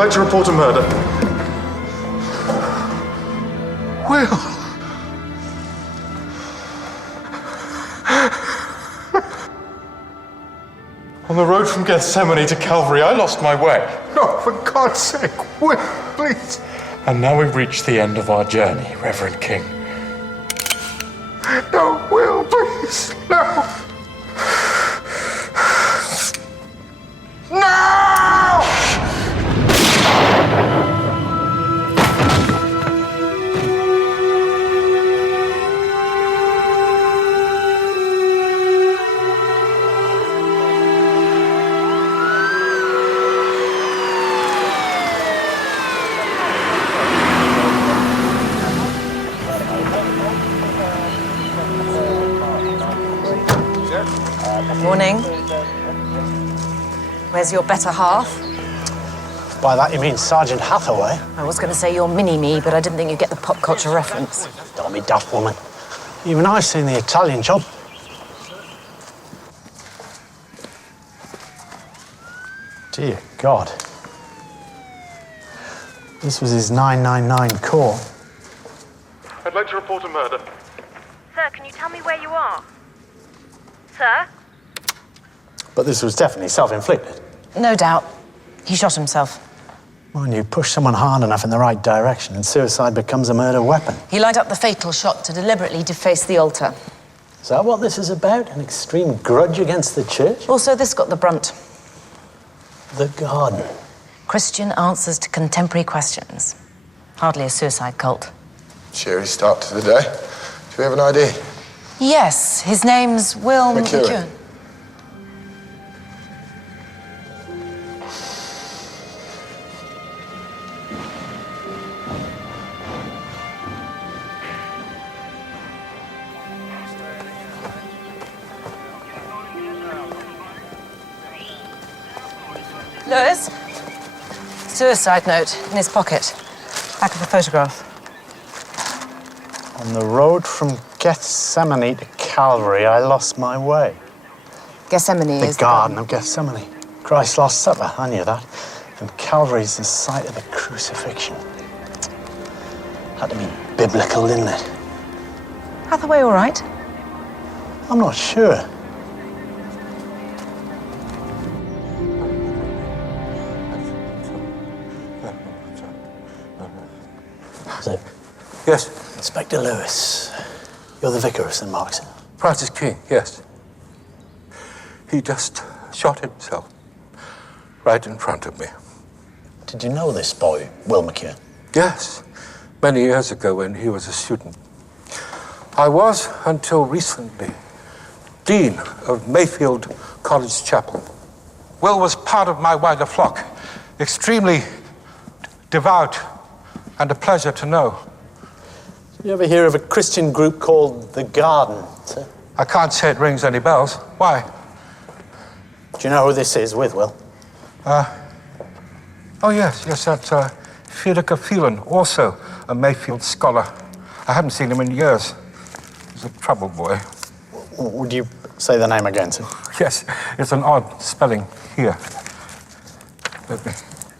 like to report a murder. Will! On the road from Gethsemane to Calvary, I lost my way. No, for God's sake, Will, please. And now we've reached the end of our journey, Reverend King. No, Will, please, no. No! Morning. Where's your better half? By that you mean Sergeant Hathaway? I was going to say your mini-me, but I didn't think you'd get the pop culture reference. Don't be daft, woman. Even I've seen the Italian Job. Dear God. This was his 999 call. I'd like to report a murder. Sir, can you tell me where you are? Sir? But this was definitely self-inflicted. No doubt. He shot himself. When you push someone hard enough in the right direction and suicide becomes a murder weapon. He lined up the fatal shot to deliberately deface the altar. Is that what this is about? An extreme grudge against the church? Also, this got the brunt. The garden. Christian answers to contemporary questions. Hardly a suicide cult. Cheery start to the day. Do we have an ID? Yes, his name's Will McEwen. McEwen. Lewis? Suicide note in his pocket. Back of the photograph. On the road from Gethsemane to Calvary, I lost my way. Gethsemane is the Garden of Gethsemane. Christ's Last Supper, I knew that. And Calvary's the site of the crucifixion. Had to be biblical, didn't it? Hathaway all right? I'm not sure. So, Yes, Inspector Lewis, you're the vicar of St. Mark's. Francis King, yes. He just shot himself right in front of me. Did you know this boy, Will McEwen? Yes, many years ago when he was a student. I was, until recently, Dean of Mayfield College Chapel. Will was part of my wider flock, extremely devout and a pleasure to know. Did you ever hear of a Christian group called The Garden, sir? I can't say it rings any bells. Why? Do you know who this is with, Will? Oh, yes, that's Fiedeke Phelan, also a Mayfield scholar. I haven't seen him in years. He's a trouble boy. Would you say the name again, sir? Yes, it's an odd spelling here.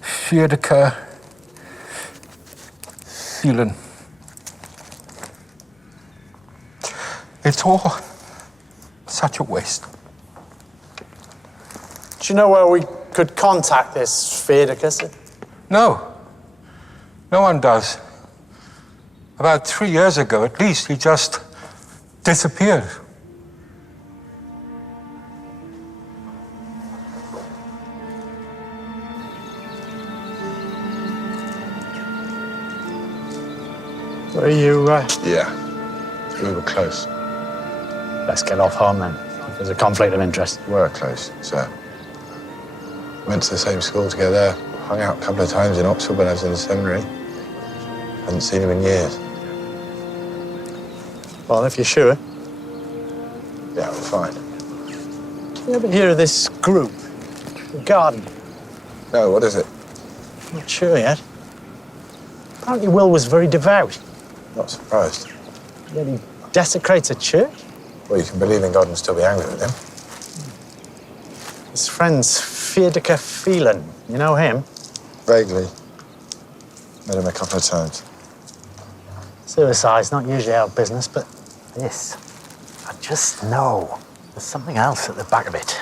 Fiedeke Phelan. It's all such a waste. Do you know where we could contact this Fiedeke, sir? No, no one does. About 3 years ago, at least, he just disappeared. Were you, Yeah. We were close. Let's get off home then. If there's a conflict of interest. We were close, sir. Went to the same school together, hung out a couple of times in Oxford when I was in the seminary. Hadn't seen him in years. Well, if you're sure. Yeah, we're fine. Did you ever hear of this group? The Garden? No, what is it? Not sure yet. Apparently Will was very devout. Not surprised. Yet he desecrates a church? Well, you can believe in God and still be angry with him. His friend's Fiedeke Phelan. You know him? Vaguely. Met him a couple of times. Suicide's not usually our business, but this, I just know there's something else at the back of it.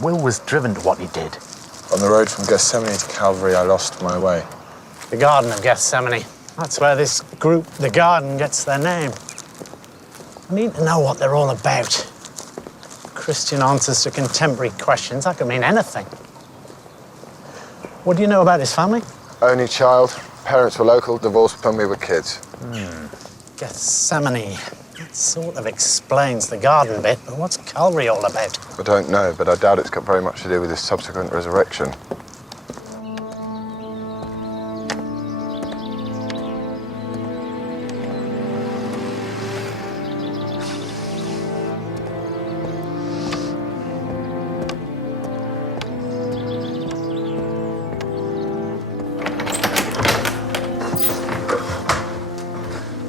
Will was driven to what he did. On the road from Gethsemane to Calvary, I lost my way. The Garden of Gethsemane. That's where this group, The Garden, gets their name. I need to know what they're all about. Christian answers to contemporary questions, that could mean anything. What do you know about his family? Only child. Parents were local, divorced when we were kids. Gethsemane. That sort of explains the garden bit, but what's Calvary all about? I don't know, but I doubt it's got very much to do with his subsequent resurrection.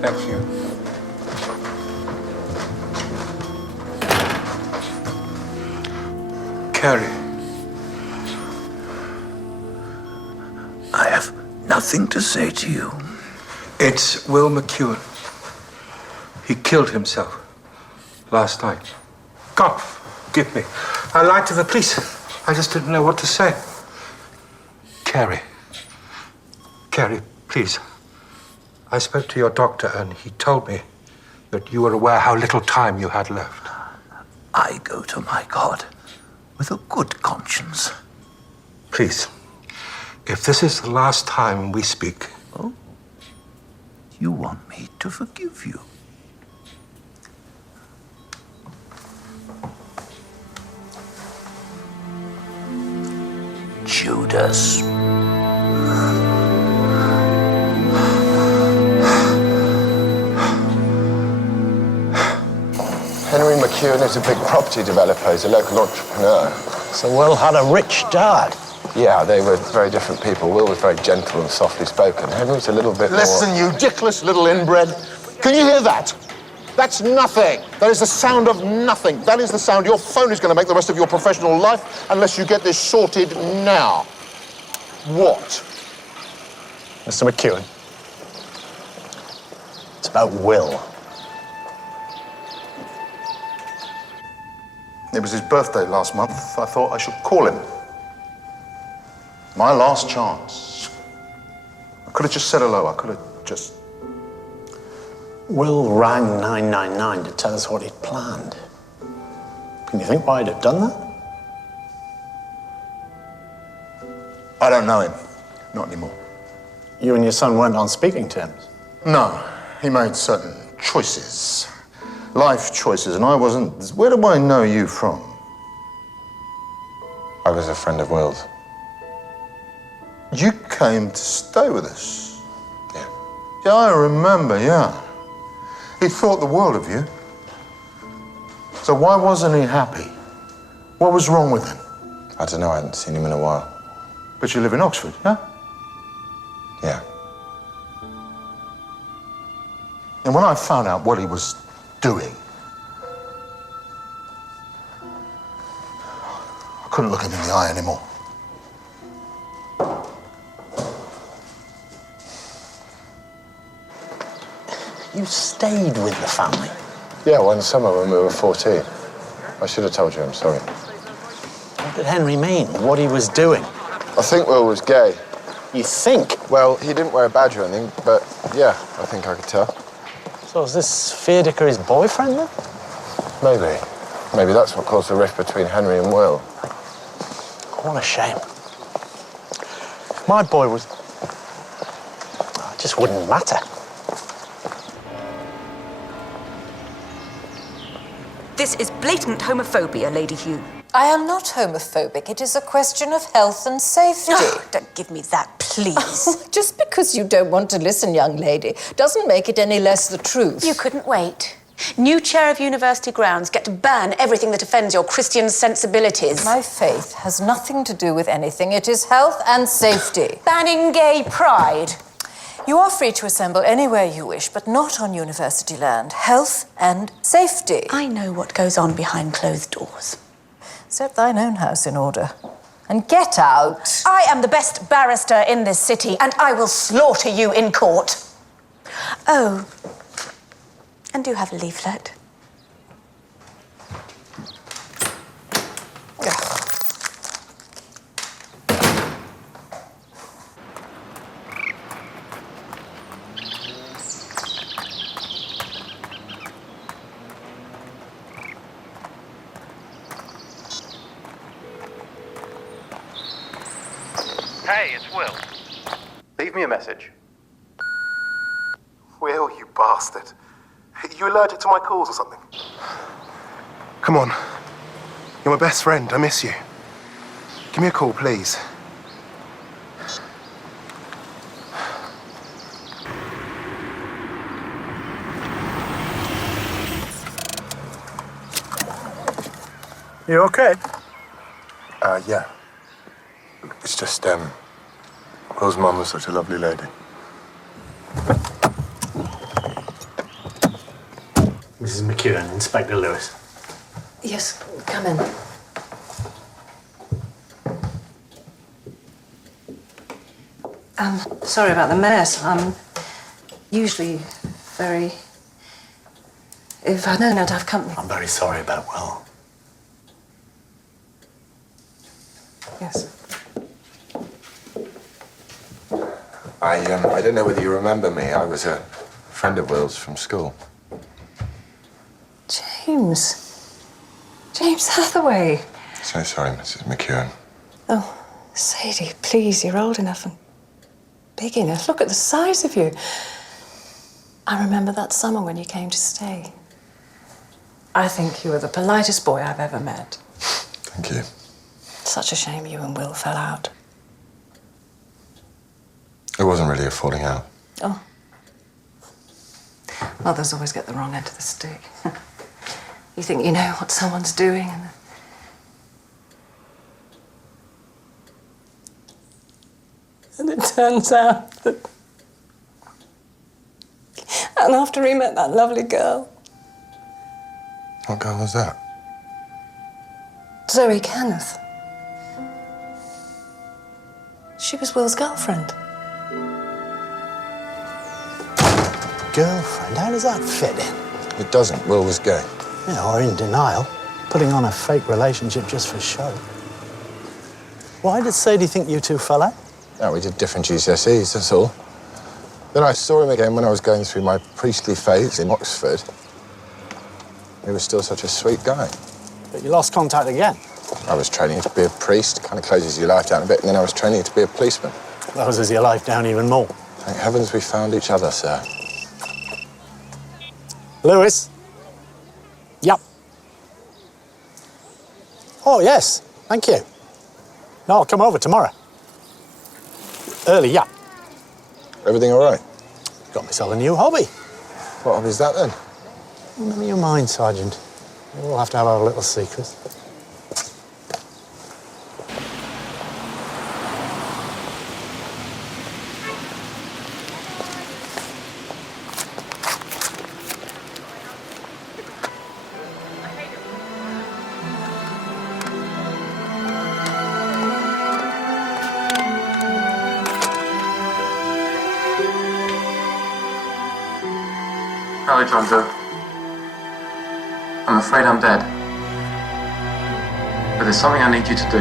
Thank you. Carrie. I have nothing to say to you. It's Will McEwen. He killed himself last night. God, forgive me. I lied to the police. I just didn't know what to say. Carrie. Carrie, please. I spoke to your doctor and he told me that you were aware how little time you had left. I go to my God with a good conscience. Please, if this is the last time we speak... Oh? You want me to forgive you? Judas. Henry McEwen is a big property developer. He's a local entrepreneur. So Will had a rich dad. Yeah, they were very different people. Will was very gentle and softly spoken. Henry's a little bit more... Listen, you dickless little inbred. Can you hear that? That's nothing. That is the sound of nothing. That is the sound your phone is going to make the rest of your professional life unless you get this sorted now. What? Mr. McEwen, it's about Will. It was his birthday last month. I thought I should call him. My last chance. I could have just said hello. I could have just... Will rang 999 to tell us what he'd planned. Can you think why he'd have done that? I don't know him. Not anymore. You and your son weren't on speaking terms. No. He made certain choices. Life choices, and I wasn't... Where do I know you from? I was a friend of Will's. You came to stay with us. Yeah. Yeah, I remember, yeah. He thought the world of you. So why wasn't he happy? What was wrong with him? I don't know, I hadn't seen him in a while. But you live in Oxford, yeah? Yeah. And when I found out what he was doing, I couldn't look him in the eye anymore. You stayed with the family. Yeah, one summer when we were 14. I should have told you, I'm sorry. What did Henry mean? What he was doing? I think Will was gay. You think? Well, he didn't wear a badge or anything, but yeah, I think I could tell. So is this Fiedeke his boyfriend then? Maybe. Maybe that's what caused the rift between Henry and Will. What a shame. My boy was... It just wouldn't matter. This is blatant homophobia, Lady Hugh. I am not homophobic. It is a question of health and safety. Oh, don't give me that, please. Just because you don't want to listen, young lady, doesn't make it any less the truth. You couldn't wait. New chair of university grounds, get to ban everything that offends your Christian sensibilities. My faith has nothing to do with anything. It is health and safety. Banning gay pride. You are free to assemble anywhere you wish, but not on university land. Health and safety. I know what goes on behind closed doors. Set thine own house in order, and get out. I am the best barrister in this city, and I will slaughter you in court. Oh, and do have a leaflet. Hey, it's Will. Leave me a message. Will, you bastard. You allergic to my calls or something? Come on. You're my best friend. I miss you. Give me a call, please. You okay? Yeah. It's just, Will's mum was such a lovely lady. Mrs. McEwen, Inspector Lewis. Yes, come in. Sorry about the mess. I'm usually very... If I'd known I'd have company. I'm very sorry about Will. Yes. I don't know whether you remember me. I was a friend of Will's from school. James. James Hathaway. So sorry, Mrs. McEwen. Oh, Sadie, please, you're old enough and big enough. Look at the size of you. I remember that summer when you came to stay. I think you were the politest boy I've ever met. Thank you. Such a shame you and Will fell out. It wasn't really a falling out. Oh. Mothers always get the wrong end of the stick. You think you know what someone's doing and it turns out that... And after he met that lovely girl, What girl was that? Zoe Kenneth. She was Will's girlfriend. Girlfriend? How does that fit in? It doesn't. Will was gay. Yeah, or in denial, putting on a fake relationship just for show. Why did Sadie think you two fell out? No, we did different GCSEs, that's all. Then I saw him again when I was going through my priestly phase in Oxford. He was still such a sweet guy. But you lost contact again. I was training to be a priest, kind of closes your life down a bit, and then I was training to be a policeman. Closes your life down even more. Thank heavens we found each other, sir. Lewis? Yep. Oh, yes. Thank you. No, I'll come over tomorrow. Early, yeah. Everything all right? Got myself a new hobby. What hobby's that, then? None of your mind, Sergeant. We'll have to have our little secrets. Alexander, I'm afraid I'm dead. But there's something I need you to do.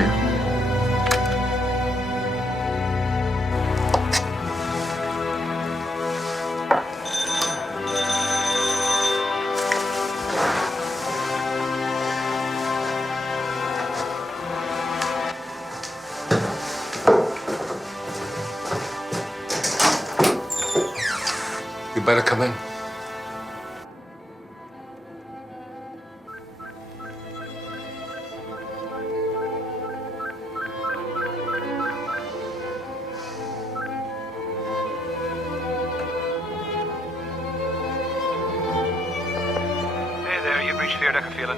You better come in.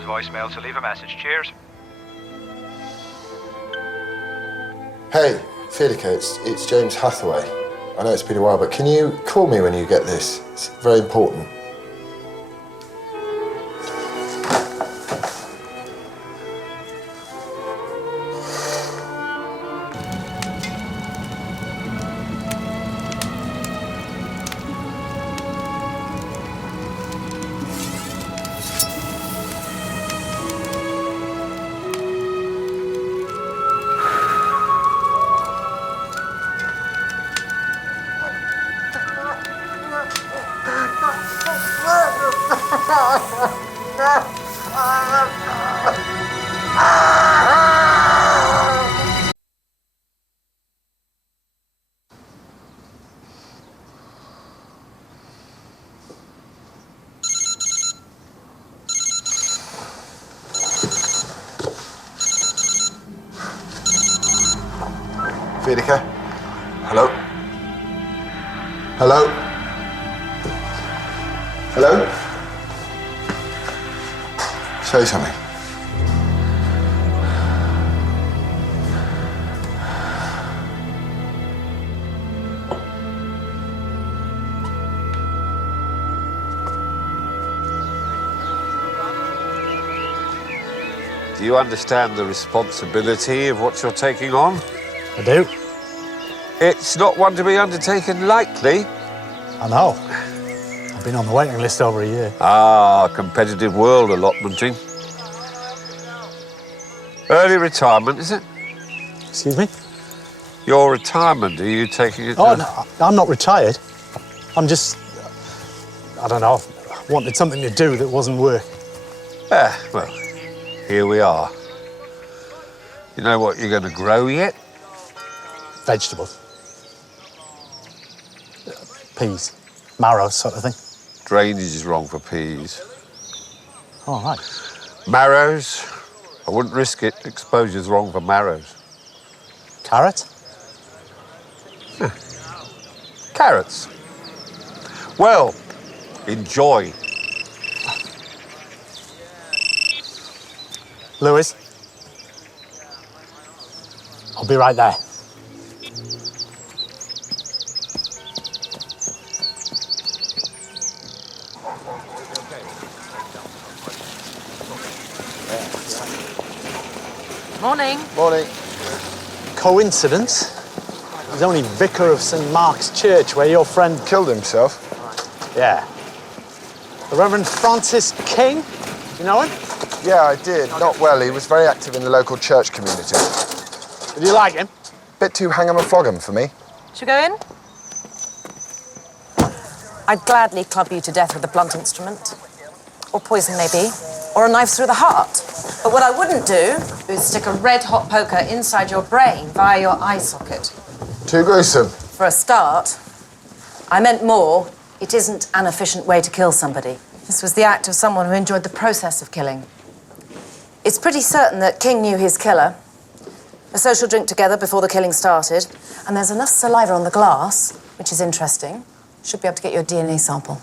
Voicemail, so leave a message. Cheers. Hey, Fiedeke, it's James Hathaway. I know it's been a while, but can you call me when you get this? It's very important. Vedika? Hello? Hello? Hello? Say something. Do you understand the responsibility of what you're taking on? I do. It's not one to be undertaken lightly. I know. I've been on the waiting list over a year. Ah, competitive world allotmenting. Early retirement, is it? Excuse me? Your retirement, are you taking it? Oh, no, I'm not retired. I'm just, I don't know, wanted something to do that wasn't work. Well, here we are. You know what you're going to grow yet? Vegetables. Peas. Marrow sort of thing. Drainage is wrong for peas. All right. Marrows, I wouldn't risk it. Exposure's wrong for marrows. Carrots? Carrots. Well, enjoy. Lewis? I'll be right there. Morning. Morning. Coincidence? He's only vicar of St. Mark's Church, where your friend... Killed himself? Yeah. The Reverend Francis King? You know him? Yeah, I did. Not well. He was very active in the local church community. Did you like him? Bit too hang 'em and flog 'em for me. Should we go in? I'd gladly club you to death with a blunt instrument. Or poison, maybe. Or a knife through the heart. But what I wouldn't do is stick a red-hot poker inside your brain via your eye socket. Too gruesome. For a start, I meant more. It isn't an efficient way to kill somebody. This was the act of someone who enjoyed the process of killing. It's pretty certain that King knew his killer. A social drink together before the killing started. And there's enough saliva on the glass, which is interesting. Should be able to get your DNA sample.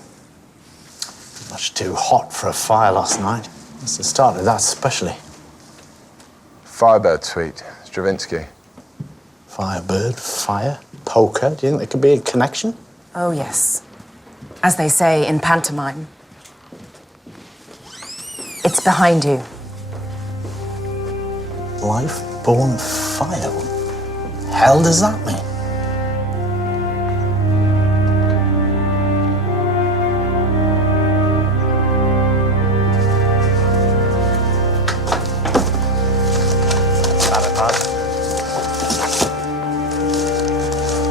Much too hot for a fire last night. Must have started that especially. Firebird suite. Stravinsky. Firebird, fire, poker. Do you think there could be a connection? Oh, yes. As they say in pantomime. It's behind you. Life born of fire? What the hell does that mean?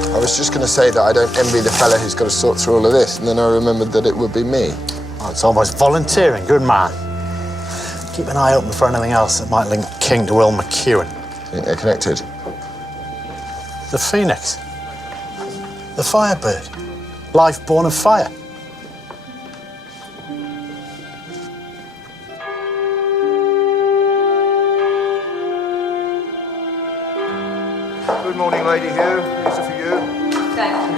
I was just going to say that I don't envy the fella who's got to sort through all of this, and then I remembered that it would be me. Oh, it's almost volunteering. Good man. Keep an eye open for anything else that might link King to Will McEwen. Think they're connected? The Phoenix. The Firebird. Life born of fire. Good morning, Lady Hugh. These are for you. Thank you.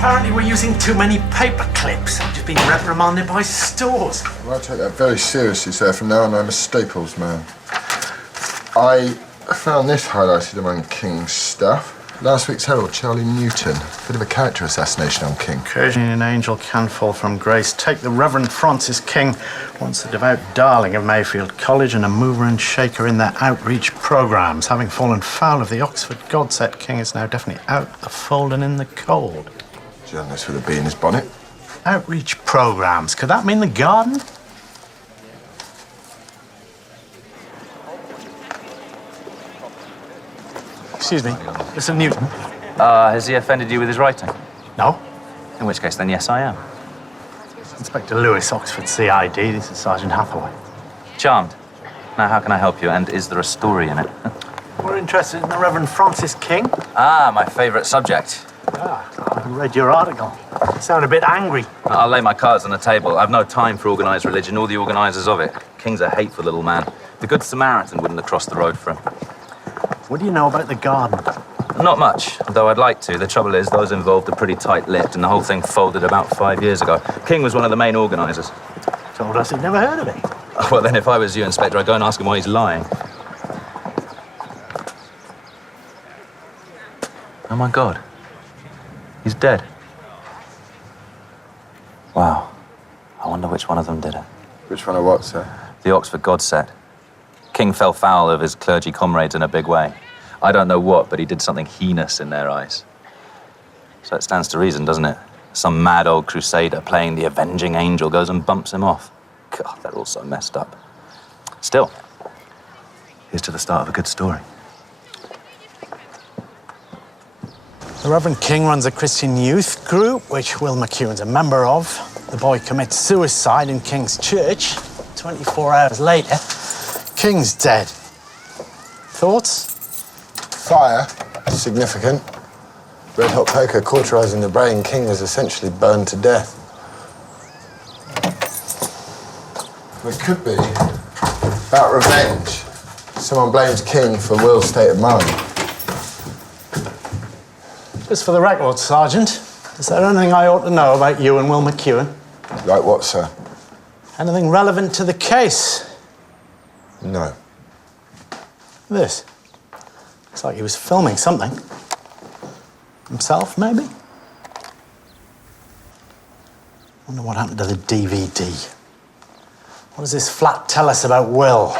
Apparently we're using too many paper clips. I've just been reprimanded by stores. Well, I take that very seriously, sir. From now on, I'm a Staples man. I I found this highlighted among King's stuff. Last week's Herald, Charlie Newton. Bit of a character assassination on King. Occasionally an angel can fall from grace. Take the Reverend Francis King, once the devout darling of Mayfield College and a mover and shaker in their outreach programmes. Having fallen foul of the Oxford Godset, King is now definitely out the fold and in the cold. Journalist with a bee in his bonnet. Outreach programmes. Could that mean the garden? Excuse me, Mr. Newton. Has he offended you with his writing? No. In which case, then yes, I am. Inspector Lewis, Oxford CID. This is Sergeant Hathaway. Charmed. Now, how can I help you? And is there a story in it? We're interested in the Reverend Francis King. Ah, my favourite subject. I read your article. You sound a bit angry. I'll lay my cards on the table. I've no time for organised religion or the organisers of it. King's a hateful little man. The Good Samaritan wouldn't have crossed the road for him. What do you know about the garden? Not much, though I'd like to. The trouble is, those involved are pretty tight-lipped, and the whole thing folded about 5 years ago. King was one of the main organisers. Told us he'd never heard of it. Well, then, if I was you, Inspector, I'd go and ask him why he's lying. Oh, my God. He's dead. Wow. I wonder which one of them did it. Which one of what, sir? The Oxford Godset. King fell foul of his clergy comrades in a big way. I don't know what, but he did something heinous in their eyes. So it stands to reason, doesn't it? Some mad old crusader playing the avenging angel goes and bumps him off. God, they're all so messed up. Still, here's to the start of a good story. The Reverend King runs a Christian youth group, which Will McEwen's a member of. The boy commits suicide in King's church. 24 hours later, King's dead. Thoughts? Fire, significant. Red hot poker cauterizing the brain. King was essentially burned to death. It could be about revenge. Someone blames King for Will's state of mind. Just for the record, Sergeant, is there anything I ought to know about you and Will McEwen? Like what, sir? Anything relevant to the case? No. This. Looks like he was filming something. Himself, maybe? Wonder what happened to the DVD. What does this flat tell us about Will?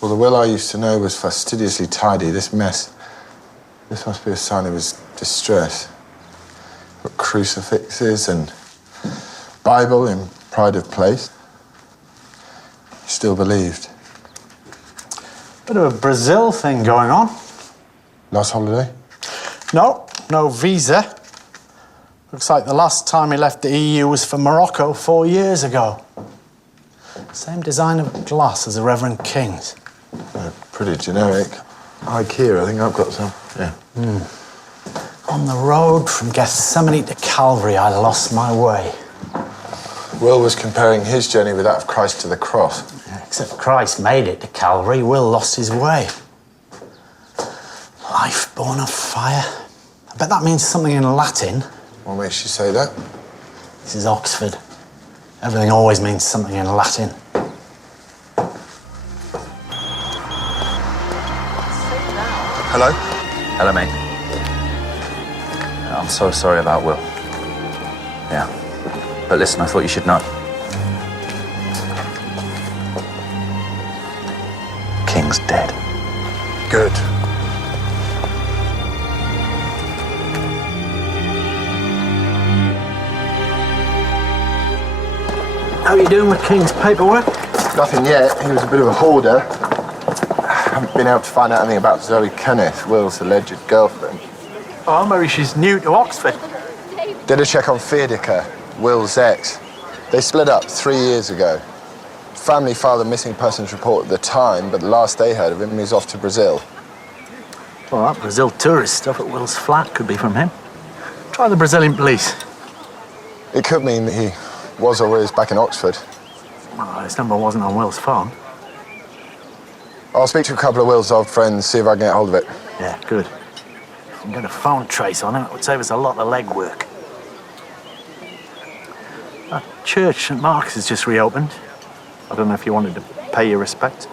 Well, the Will I used to know was fastidiously tidy. This mess, this must be a sign of his distress. Got crucifixes and Bible in pride of place. He still believed. Bit of a Brazil thing going on. Last holiday? No visa. Looks like the last time he left the EU was for Morocco 4 years ago. Same design of glass as the Reverend King's. Pretty generic. IKEA, I think I've got some. Yeah. On the road from Gethsemane to Calvary, I lost my way. Will was comparing his journey with that of Christ to the cross. Yeah, except Christ made it to Calvary, Will lost his way. Life born of fire. I bet that means something in Latin. What makes you say that? This is Oxford. Everything always means something in Latin. Hello? Hello, mate. I'm so sorry about Will. Yeah. But listen, I thought you should know. King's dead. Good. How are you doing with King's paperwork? Nothing yet. He was a bit of a hoarder. I haven't been able to find out anything about Zoe Kenneth, Will's alleged girlfriend. Oh, maybe she's new to Oxford. Did a check on Fiedica, Will's ex. They split up 3 years ago. Family filed a missing persons report at the time, but the last they heard of him, he was off to Brazil. Well, that Brazil tourist stuff at Will's flat could be from him. Try the Brazilian police. It could mean that he was or is back in Oxford. Well, his number wasn't on Will's phone. I'll speak to a couple of Will's old friends, see if I can get hold of it. Yeah, good. If we can get a phone trace on him, it would save us a lot of legwork. That church, St. Mark's, has just reopened. I don't know if you wanted to pay your respects.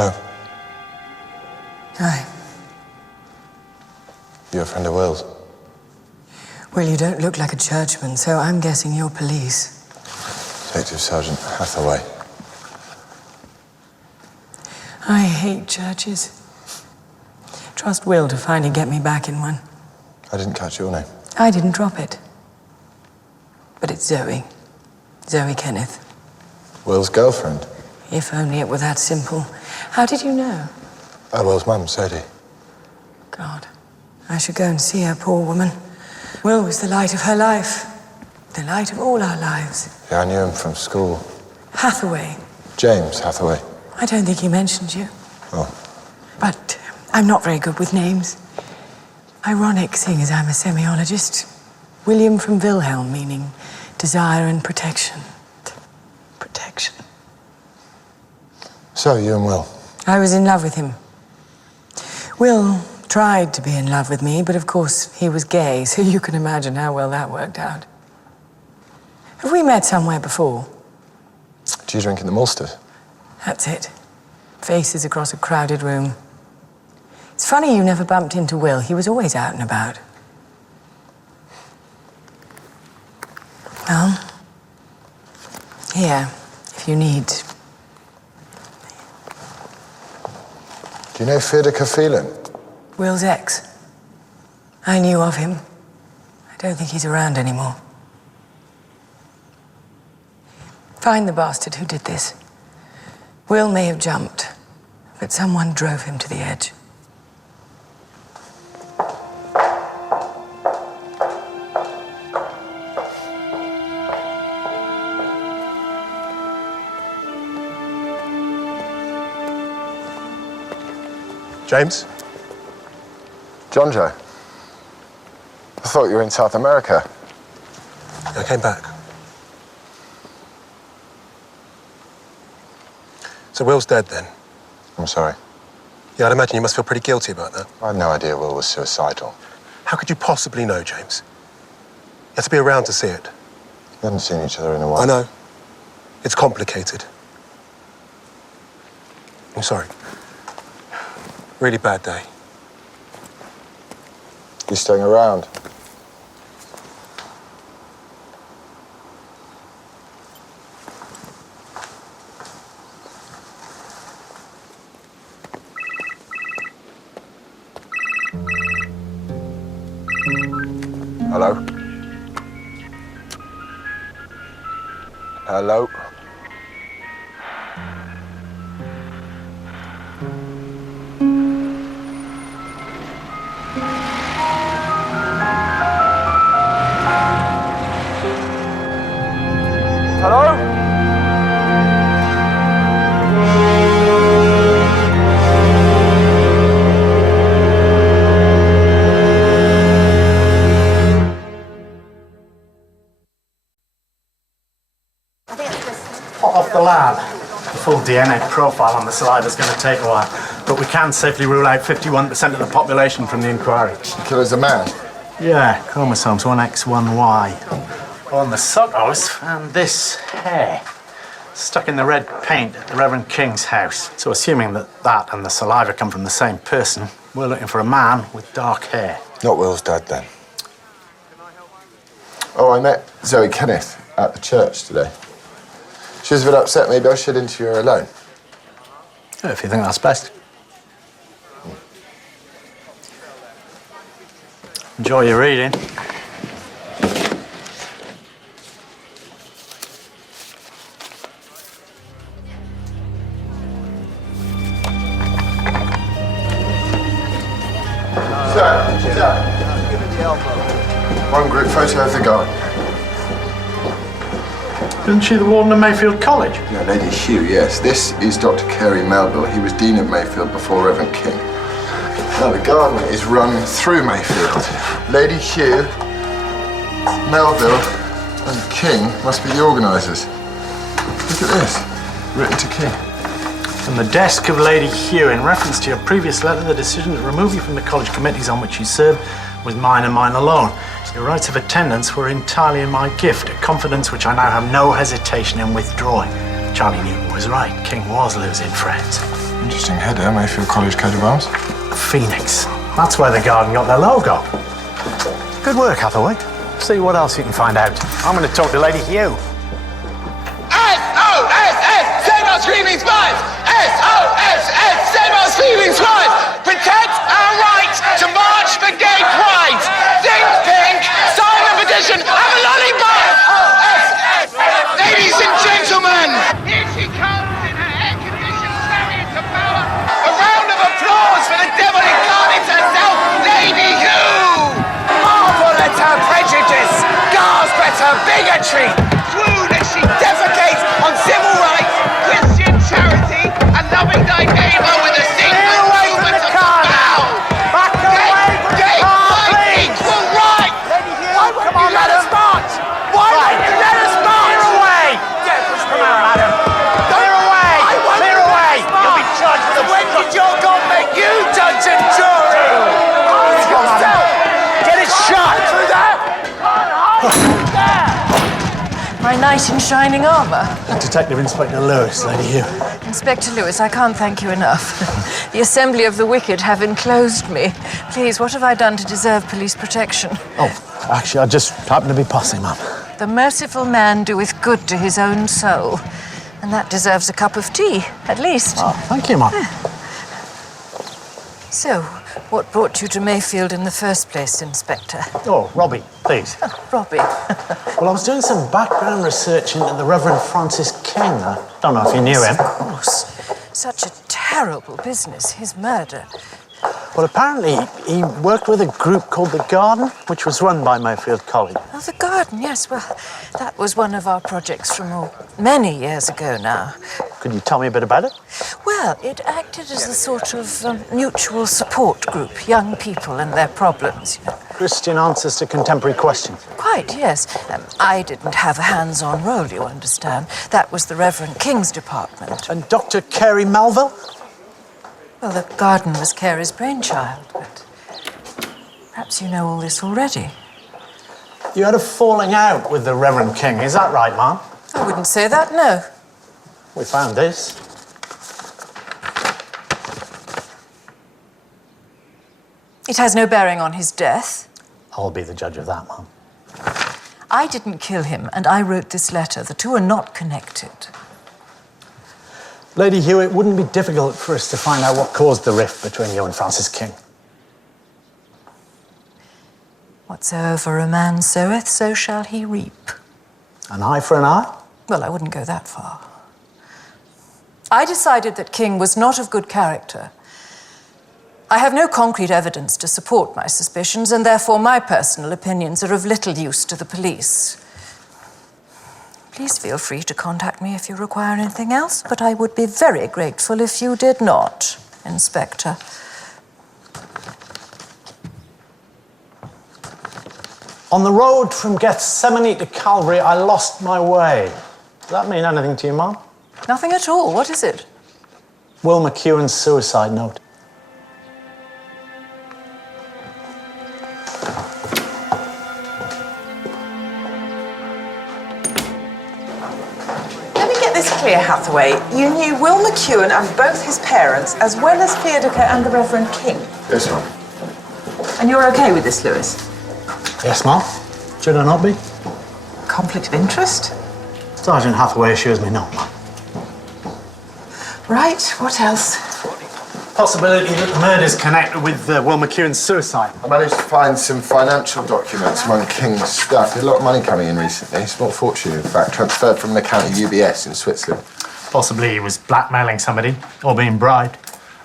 Hello. Hi. You're a friend of Will's? Well, you don't look like a churchman, so I'm guessing you're police. Detective Sergeant Hathaway. I hate churches. Trust Will to finally get me back in one. I didn't catch your name. I didn't drop it. But it's Zoe. Zoe Kenneth. Will's girlfriend. If only it were that simple. How did you know? Will's mum, Sadie. God, I should go and see her, poor woman. Will was the light of her life. The light of all our lives. Yeah, I knew him from school. Hathaway. James Hathaway. I don't think he mentioned you. Oh. But I'm not very good with names. Ironic, seeing as I'm a semiologist. William from Wilhelm, meaning desire and protection. Protection. So, you and Will? I was in love with him. Will tried to be in love with me, but of course he was gay, so you can imagine how well that worked out. Have we met somewhere before? Do you drink in the Malsters? That's it. Faces across a crowded room. It's funny you never bumped into Will. He was always out and about. Well, here, if you need. Do you know Fiedeka Phelan? Will's ex. I knew of him. I don't think he's around anymore. Find the bastard who did this. Will may have jumped, but someone drove him to the edge. James? John Joe. I thought you were in South America. I came back. So Will's dead then? I'm sorry. Yeah, I'd imagine you must feel pretty guilty about that. I had no idea Will was suicidal. How could you possibly know, James? You have to be around to see it. We haven't seen each other in a while. I know. It's complicated. I'm sorry. Really bad day. You staying around? Hello? Hello? Hot off the lab. The full DNA profile on the saliva's going to take a while, but we can safely rule out 51% of the population from the inquiry. The killer's a man? Yeah, chromosomes 1X, 1Y. On the Sotos, and this hair stuck in the red paint at the Reverend King's house. So assuming that and the saliva come from the same person, we're looking for a man with dark hair. Not Will's dad, then. Oh, I met Zoe Kenneth at the church today. She was a bit upset. Maybe I should interview her alone. Yeah, if you think that's best. Enjoy your reading. Sir. One group photo of the garden. Isn't she the warden of Mayfield College? Yeah, Lady Hugh, yes. This is Dr. Carey Melville. He was Dean of Mayfield before Reverend King. Now, the garden is run through Mayfield. Lady Hugh, Melville, and King must be the organisers. Look at this, written to King. From the desk of Lady Hugh, in reference to your previous letter, the decision to remove you from the college committees on which you served was mine and mine alone. Your rights of attendance were entirely in my gift, a confidence which I now have no hesitation in withdrawing. Charlie Newton was right. King was losing friends. Interesting header, Mayfield College coat of arms. Phoenix. That's where the Garden got their logo. Good work, Hathaway. See what else you can find out. I'm going to talk to Lady Hugh. S-O-S-S! Save our screaming spies! S-O-S-S! Save our screaming spies! Protect our right to march for gay pride! Think pink! Sign the petition! Have a lollipop! S-O-S-S! Ladies and gentlemen! Here she comes in her air-conditioned chariot to power! A round of applause for the devil incarnate herself, Lady Hugh! Marvel at her prejudice! Gasp at her bigotry! Swoon as she defecates on civil rights, Christian charity, and loving thy neighbour with a single movement of the bow! Back away from the car, please! Equal right! Why won't you let us march? Why won't you let us march? Clear away! Come on, madam. Clear away! Clear away! You'll be charged with When did your God make you judge and jury? Ask yourself! Get it shot! Through that! My knight in shining armour. Detective Inspector Lewis, Lady Hugh. Inspector Lewis, I can't thank you enough. The Assembly of the Wicked have enclosed me. Please, what have I done to deserve police protection? Oh, actually, I just happened to be passing, ma'am. The merciful man doeth good to his own soul. And that deserves a cup of tea, at least. Oh, thank you, ma'am. So, what brought you to Mayfield in the first place, Inspector? Oh, Robbie, please. Robbie. Well, I was doing some background research into the Reverend Francis King. I don't know if you knew him. Of course. Such a terrible business, his murder. Well, apparently he worked with a group called The Garden, which was run by Mayfield College. Oh, the Garden, yes. Well, that was one of our projects from many years ago now. Could you tell me a bit about it? Well, it acted as a sort of mutual support group, young people and their problems, you know. Christian answers to contemporary questions. Quite, yes. I didn't have a hands-on role, you understand. That was the Reverend King's department. And Dr. Carey Melville? Well, the Garden was Carey's brainchild, but perhaps you know all this already. You had a falling out with the Reverend King, is that right, ma'am? I wouldn't say that, no. We found this. It has no bearing on his death. I'll be the judge of that, ma'am. I didn't kill him, and I wrote this letter. The two are not connected. Lady Hugh, it wouldn't be difficult for us to find out what caused the rift between you and Francis King. Whatsoever a man soweth, so shall he reap. An eye for an eye? Well, I wouldn't go that far. I decided that King was not of good character. I have no concrete evidence to support my suspicions, and therefore my personal opinions are of little use to the police. Please feel free to contact me if you require anything else, but I would be very grateful if you did not, Inspector. On the road from Gethsemane to Calvary, I lost my way. Does that mean anything to you, ma'am? Nothing at all. What is it? Will McEwen's suicide note. Clear, Hathaway, you knew Will McEwen and both his parents, as well as Theodore and the Reverend King. Yes, ma'am. And you're okay with this, Lewis? Yes, ma'am. Should I not be? Conflict of interest? Sergeant Hathaway assures me not, ma'am. Right, what else? Possibility that the murder's connected with Will McEwen's suicide. I managed to find some financial documents among King's stuff. There's a lot of money coming in recently. Small fortune, in fact, transferred from an account at UBS in Switzerland. Possibly he was blackmailing somebody or being bribed.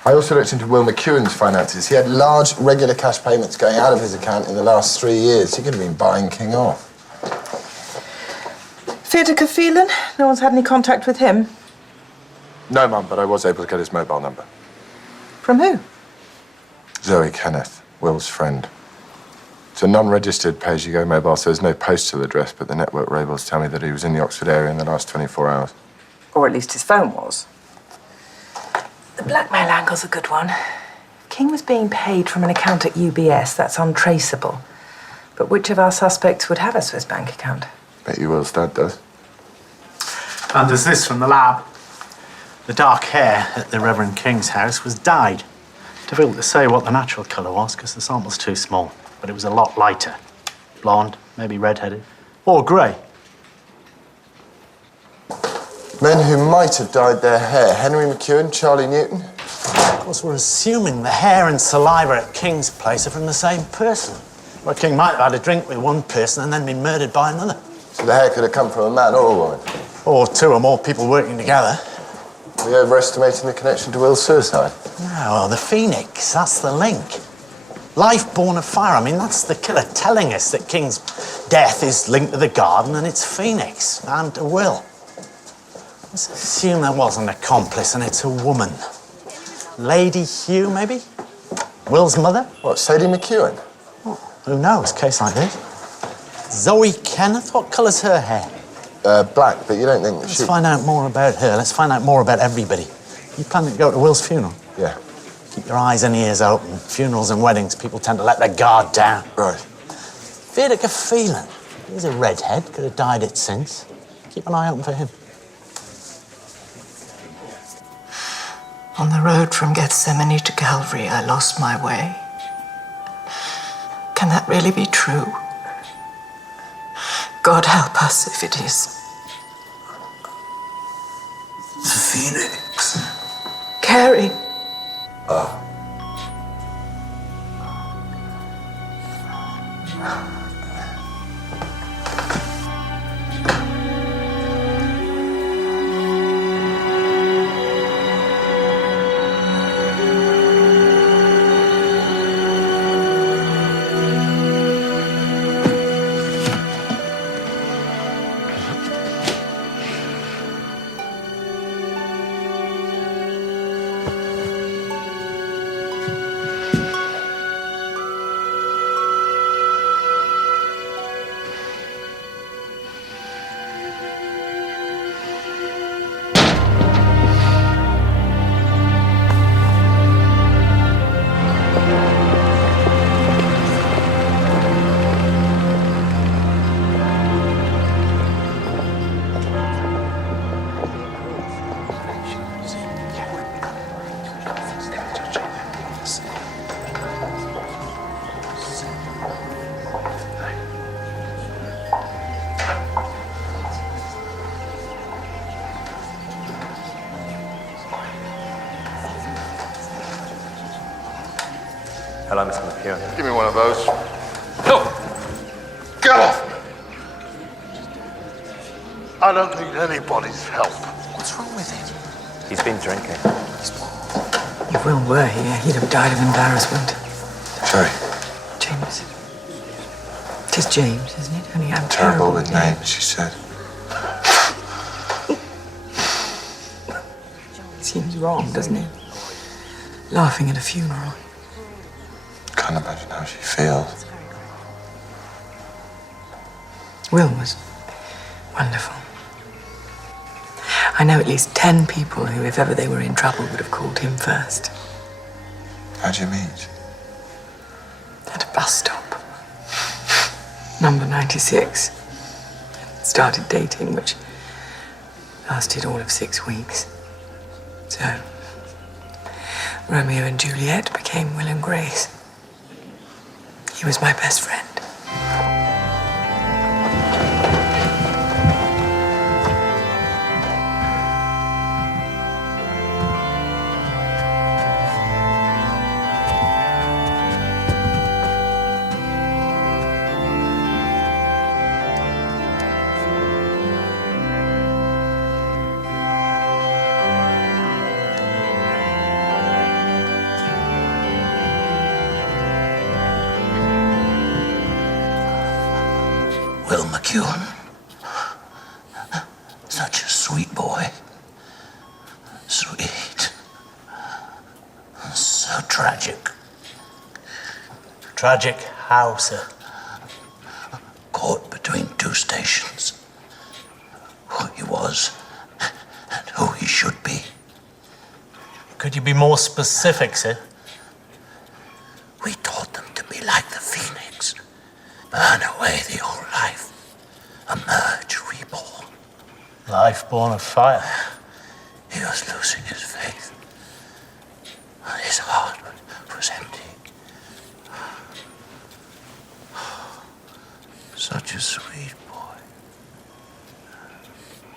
I also looked into Will McEwen's finances. He had large, regular cash payments going out of his account in the last 3 years. He could have been buying King off. Theodore Phelan? No one's had any contact with him? No, mum, but I was able to get his mobile number. From who? Zoe Kenneth, Will's friend. It's a non-registered pay-as-you-go mobile, so there's no postal address, but the network ravels tell me that he was in the Oxford area in the last 24 hours. Or at least his phone was. The blackmail angle's a good one. King was being paid from an account at UBS. That's untraceable. But which of our suspects would have a Swiss bank account? Bet you Will's dad does. And there's this from the lab. The dark hair at the Reverend King's house was dyed. Difficult to say what the natural colour was because the sample's too small, but it was a lot lighter. Blonde, maybe red-headed, or grey. Men who might have dyed their hair. Henry McEwen, Charlie Newton. Of course, we're assuming the hair and saliva at King's place are from the same person. Well, King might have had a drink with one person and then been murdered by another. So the hair could have come from a man or a woman. Or two or more people working together. Are we overestimating the connection to Will's suicide? No, well, the Phoenix, that's the link. Life born of fire. I mean, that's the killer telling us that King's death is linked to the garden and it's Phoenix and to Will. Let's assume there was an accomplice and it's a woman. Lady Hugh, maybe? Will's mother? What, Sadie McEwen? Oh, who knows, case like this. Zoe Kenneth, what colour's her hair? Black, but you don't think that Let's find out more about her. Let's find out more about everybody. You planning to go to Will's funeral? Yeah. Keep your eyes and ears open. Funerals and weddings, people tend to let their guard down. Right. Vidica Phelan. He's a redhead, could have died it since. Keep an eye open for him. On the road from Gethsemane to Calvary, I lost my way. Can that really be true? God help us if it is. The Phoenix. Carrie. Hello, Mr. McEwen. Give me one of those. No! Get off me! I don't need anybody's help. What's wrong with him? He's been drinking. If Will were here, he'd have died of embarrassment. Sorry. James. It is James, isn't it? Only I'm Terrible with names, she said. Seems wrong, doesn't it? Laughing at a funeral. Can't imagine how she feels. Will was wonderful. I know at least 10 people who, if ever they were in trouble, would have called him first. How'd you meet? At a bus stop. Number 96. Started dating, which lasted all of 6 weeks. So, Romeo and Juliet became Will and Grace. He was my best friend. Will McEwen. Such a sweet boy. Sweet. So tragic. Tragic how, sir? Caught between two stations. Who he was and who he should be. Could you be more specific, sir? We taught them to be like the Phoenix. Burn away the old life. Emerge reborn. Life born of fire. He was losing Such a sweet boy.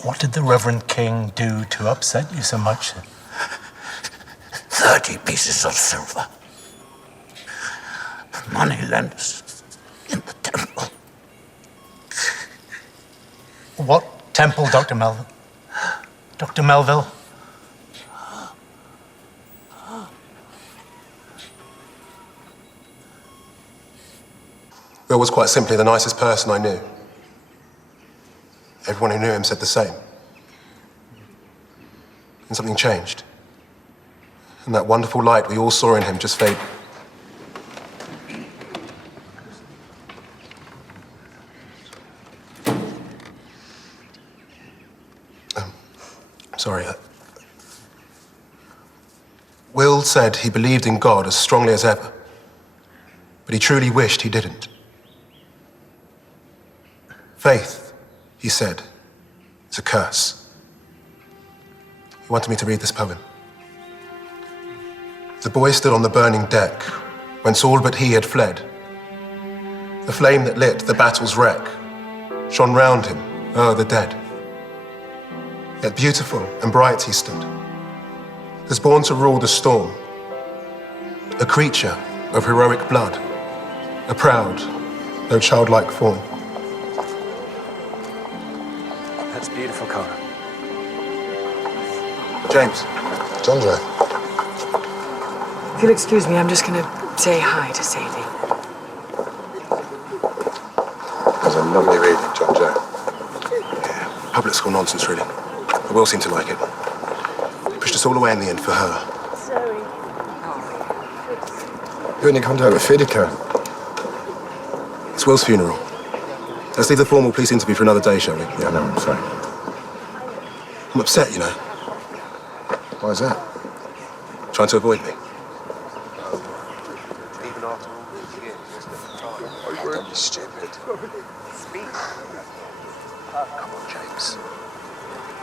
What did the Reverend King do to upset you so much? 30 pieces of silver. Money lent us in the temple. What temple, Dr. Melville? Dr. Melville? Will was quite simply the nicest person I knew. Everyone who knew him said the same. And something changed. And that wonderful light we all saw in him just faded. Sorry. Will said he believed in God as strongly as ever, but he truly wished he didn't. Faith, he said, is a curse. He wanted me to read this poem. The boy stood on the burning deck, whence all but he had fled. The flame that lit the battle's wreck shone round him o'er the dead. Yet beautiful and bright he stood, as born to rule the storm, a creature of heroic blood, a proud, though childlike form. That's beautiful, Connor. James. John Joe. If you'll excuse me, I'm just going to say hi to Sadie. It was a lovely reading, John Joe. Yeah, public school nonsense, really. But Will seemed to like it. He pushed us all away in the end for her. Sorry. You only contact with Fideco. It's Will's funeral. Let's leave the formal police interview for another day, shall we? Yeah, no, I'm sorry. I'm upset, you know. Why is that? Trying to avoid me. Don't be stupid. Come on, James.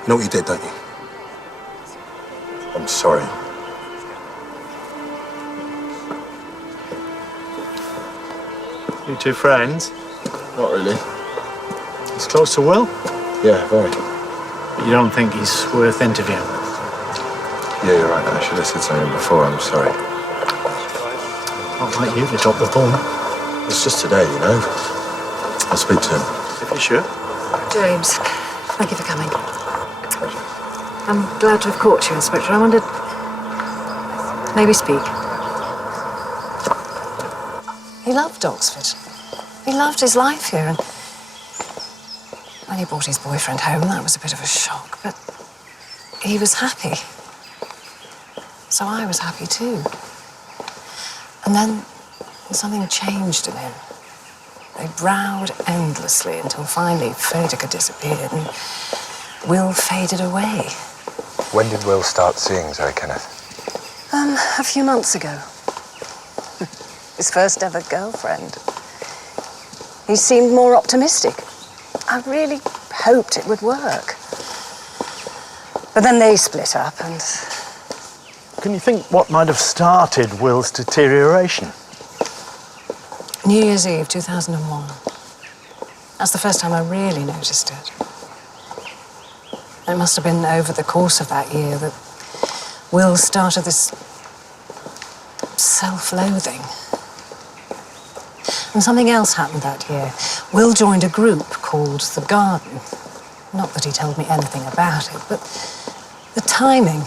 You know what you did, don't you? I'm sorry. You two friends? Not really. He's close to Will? Yeah, very. You don't think he's worth interviewing? Yeah, you're right. I should have said something before. I'm sorry. Not like you to drop the ball. It's just today, you know. I'll speak to him. If you're sure. James, thank you for coming. I'm glad to have caught you, Inspector. I wondered... Maybe speak. He loved Oxford. He loved his life here, and when he brought his boyfriend home, that was a bit of a shock, but he was happy. So I was happy too. And then something changed in him. They rowed endlessly until finally Fedica disappeared and Will faded away. When did Will start seeing Zoe Kenneth? A few months ago. His first ever girlfriend. He seemed more optimistic. I really hoped it would work. But then they split up and... Can you think what might have started Will's deterioration? New Year's Eve, 2001. That's the first time I really noticed it. It must have been over the course of that year that Will started this self-loathing. And something else happened that year. Will joined a group called The Garden. Not that he told me anything about it, but the timing,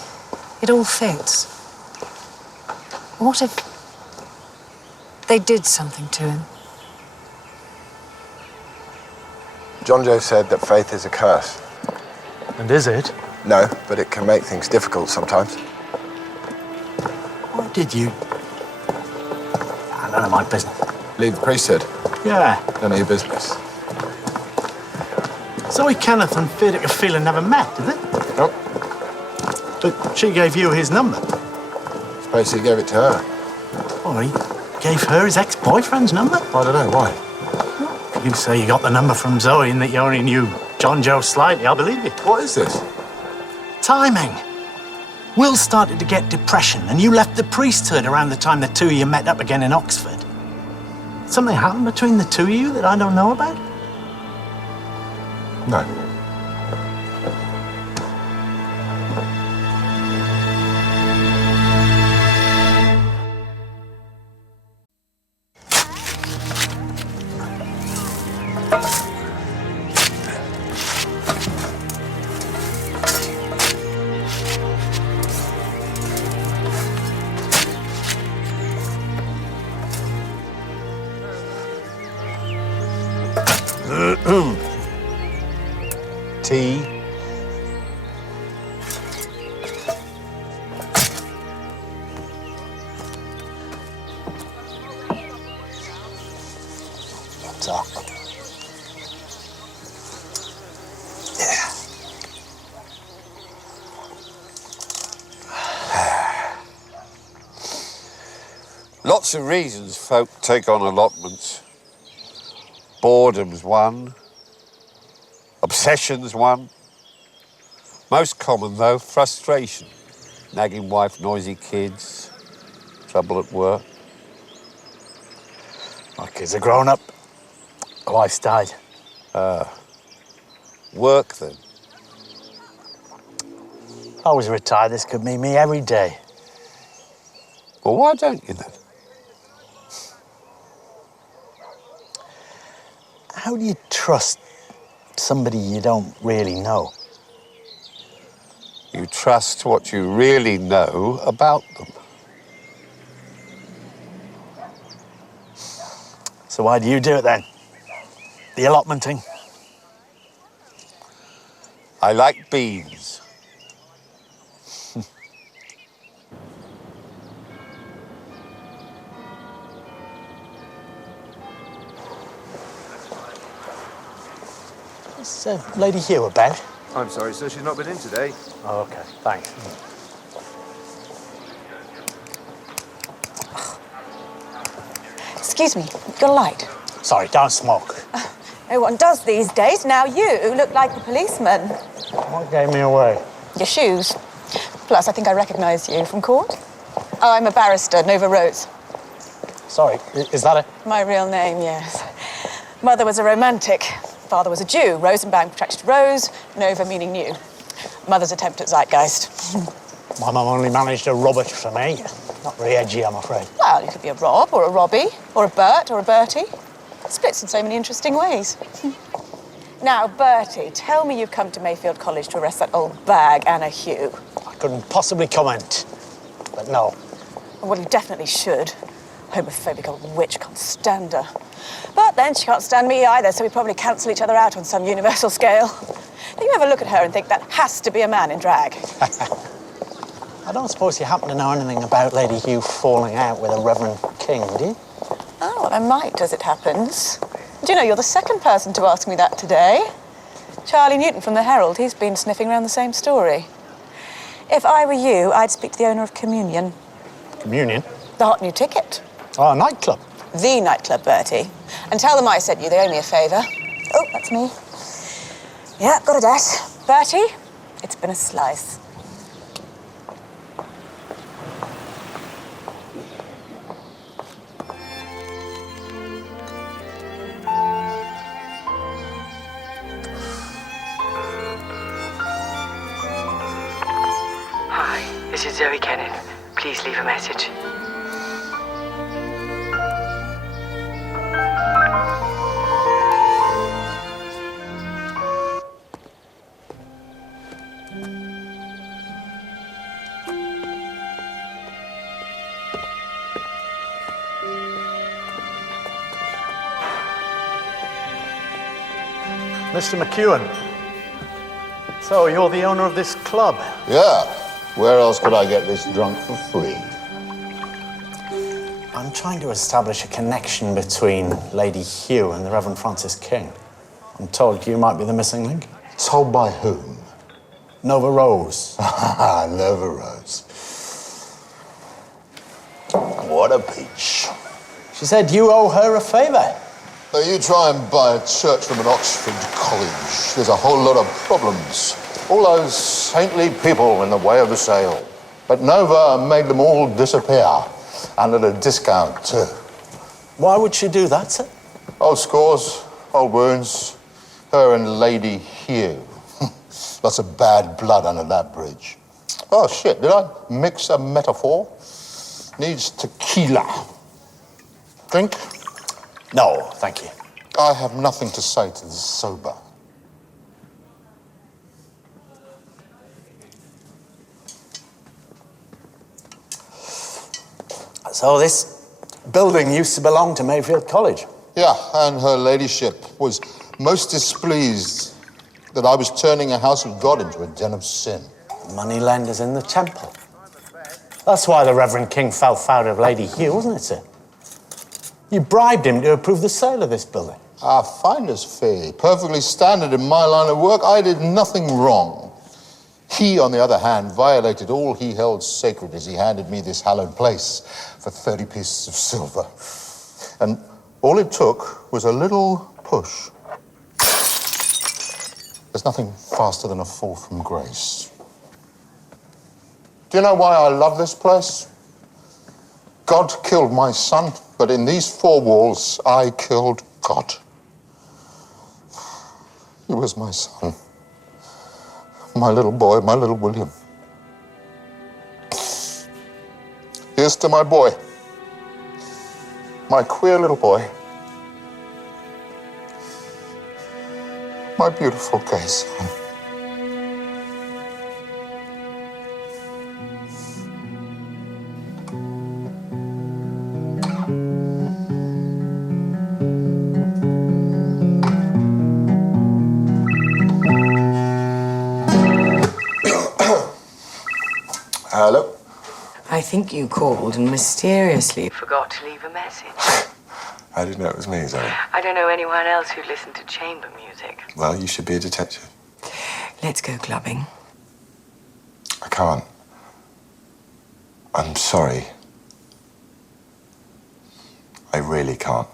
it all fits. What if they did something to him? John Joe said that faith is a curse. And is it? No, but it can make things difficult sometimes. Why did you? None of my business. Leave the priesthood? Yeah. None of your business. Zoe Kenneth and Fedica Phelan never met, did they? Nope. But she gave you his number. Suppose he gave it to her. Oh, he gave her his ex-boyfriend's number? I don't know, why? You say you got the number from Zoe and that you only knew John Joe slightly, I'll believe you. What is this? Timing. Will started to get depression and you left the priesthood around the time the two of you met up again in Oxford. Something happened between the two of you that I don't know about? No. Tea. So. Yeah. Lots of reasons folk take on allotments. Boredom's one. Obsession's one. Most common, though, frustration. Nagging wife, noisy kids, trouble at work. My kids are grown up. My wife's died. Work, then? If I was retired, this could mean me every day. Well, why don't you, then? How do you trust somebody you don't really know? You trust what you really know about them. So why do you do it then? The allotmenting? I like beans. Is Lady Hugh about? I'm sorry, sir, she's not been in today. Oh, OK, thanks. Excuse me, you got a light? Sorry, don't smoke. No one does these days. Now you look like the policeman. What gave me away? Your shoes. Plus, I think I recognise you from court. Oh, I'm a barrister, Nova Rose. Sorry, is that it? My real name, yes. Mother was a romantic. Father was a Jew. Rosenbaum contracted Rose, Nova meaning new. Mother's attempt at zeitgeist. My mum only managed to rub it for me. Not very edgy, I'm afraid. Well, you could be a Rob or a Robbie or a Bert or a Bertie. It splits in so many interesting ways. Now, Bertie, tell me you've come to Mayfield College to arrest that old bag, Anna Hugh. I couldn't possibly comment, but no. Well, you definitely should. Homophobic old witch, can't stand her. But then she can't stand me either, so we probably cancel each other out on some universal scale. Do you ever look at her and think that has to be a man in drag? I don't suppose you happen to know anything about Lady Hugh falling out with a Reverend King, do you? Oh, well, I might, as it happens. Do you know, you're the second person to ask me that today. Charlie Newton from the Herald, he's been sniffing around the same story. If I were you, I'd speak to the owner of Communion. Communion? The hot new ticket. Oh, a nightclub. The nightclub, Bertie. And tell them I sent you, they owe me a favour. Oh, that's me. Yeah, got a debt. Bertie, it's been a slice. Hi, this is Zoe Kennan. Please leave a message. Mr. McEwen. So, you're the owner of this club? Yeah. Where else could I get this drunk for free? I'm trying to establish a connection between Lady Hugh and the Reverend Francis King. I'm told you might be the missing link. Told by whom? Nova Rose. Nova Rose. What a peach. She said you owe her a favour. You try and buy a church from an Oxford college. There's a whole lot of problems. All those saintly people in the way of the sale. But Nova made them all disappear. And at a discount, too. Why would she do that, sir? Old scores, old wounds. Her and Lady Hugh. Lots of bad blood under that bridge. Oh, shit, did I mix a metaphor? Needs tequila. Drink? No, thank you. I have nothing to say to the sober. So this building used to belong to Mayfield College? Yeah, and her ladyship was most displeased that I was turning a house of God into a den of sin. Moneylenders in the temple. That's why the Reverend King fell foul of Lady Hugh, wasn't it, sir? You bribed him to approve the sale of this building. Our finder's fee, perfectly standard in my line of work. I did nothing wrong. He, on the other hand, violated all he held sacred as he handed me this hallowed place for 30 pieces of silver. And all it took was a little push. There's nothing faster than a fall from grace. Do you know why I love this place? God killed my son, but in these four walls, I killed God. He was my son. My little boy, my little William. Here's to my boy. My queer little boy. My beautiful gay son. Hello? I think you called and mysteriously forgot to leave a message. How did you know it was me, Zoe? I don't know anyone else who'd listen to chamber music. Well, you should be a detective. Let's go clubbing. I can't. I'm sorry. I really can't.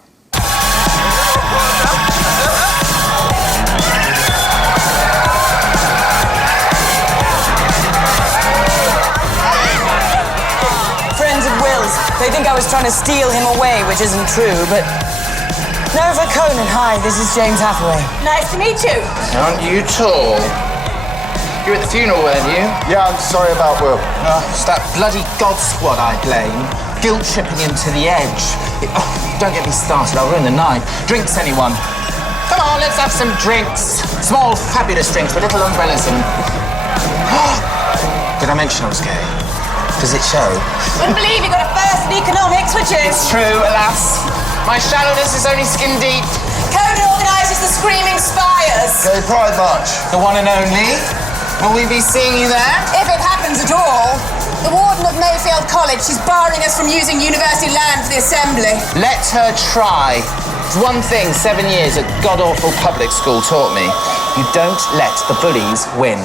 Friends of Will's. They think I was trying to steal him away, which isn't true, but... Nova Conan, hi, this is James Hathaway. Nice to meet you. Aren't you tall? You were at the funeral, weren't you? Yeah, I'm sorry about Will. It's that bloody God Squad I blame. Guilt-tripping him to the edge. Don't get me started, I'll ruin the night. Drinks, anyone? Come on, let's have some drinks. Small, fabulous drinks with little umbrellas in. Did I mention I was gay? Does it show? Wouldn't believe you got a first in economics, would you? It's true, alas. My shallowness is only skin deep. Conan organises the Screaming Spires. Gay Pride March. The one and only. Will we be seeing you there? If it happens at all. The warden of Mayfield College, she's barring us from using university land for the assembly. Let her try. It's one thing 7 years at god-awful public school taught me. You don't let the bullies win.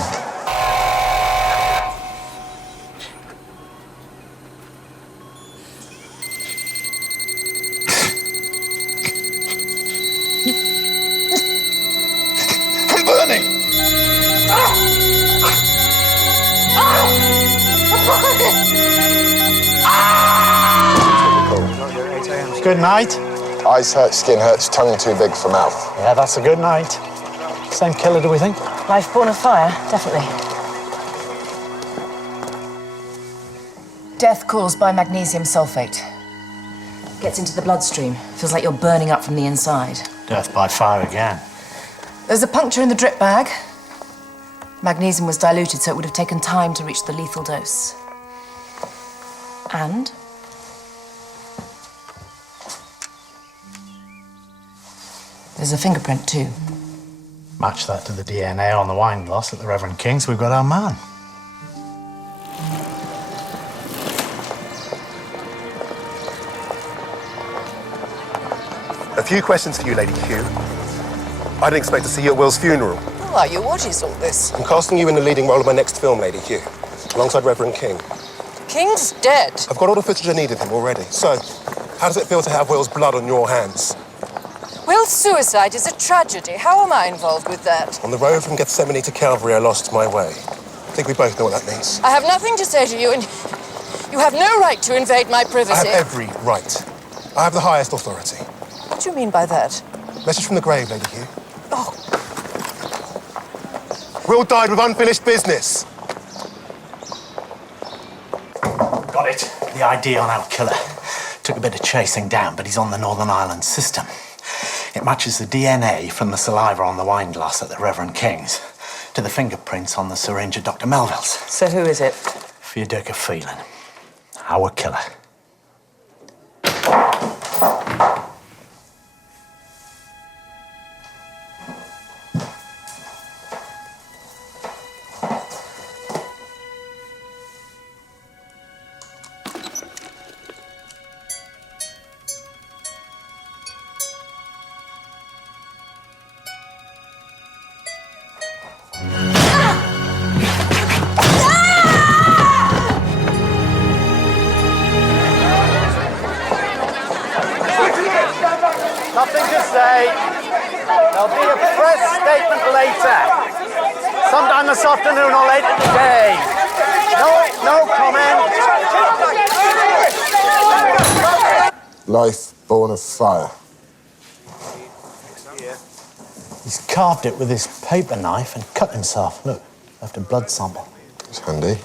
I'm burning! Good night. Eyes hurt, skin hurts, tongue too big for mouth. Yeah, that's a good night. Same killer, do we think? Life born of fire, definitely. Death caused by magnesium sulfate. Gets into the bloodstream. Feels like you're burning up from the inside. Death by fire again. There's a puncture in the drip bag. Magnesium was diluted, so it would have taken time to reach the lethal dose. And there's a fingerprint, too. Match that to the DNA on the wine glass at the Reverend King's, we've got our man. A few questions for you, Lady Hugh. I didn't expect to see you at Will's funeral. Who are you? What is all this? I'm casting you in the leading role of my next film, Lady Hugh, alongside Reverend King. King's dead. I've got all the footage I need of him already. So, how does it feel to have Will's blood on your hands? Will's suicide is a tragedy. How am I involved with that? On the road from Gethsemane to Calvary, I lost my way. I think we both know what that means. I have nothing to say to you, and you have no right to invade my privacy. I have every right. I have the highest authority. What do you mean by that? Message from the grave, Lady Hugh. Oh, Will died with unfinished business. Got it. The ID on our killer. Took a bit of chasing down, but he's on the Northern Ireland system. It matches the DNA from the saliva on the wine glass at the Reverend King's to the fingerprints on the syringe at Dr. Melville's. So who is it? Fiodorka Phelan, our killer. Nothing to say. There'll be a press statement later. Sometime this afternoon or later today. No comment. Life born of fire. He's carved it with his paper knife and cut himself. Look, left a blood sample. It's handy.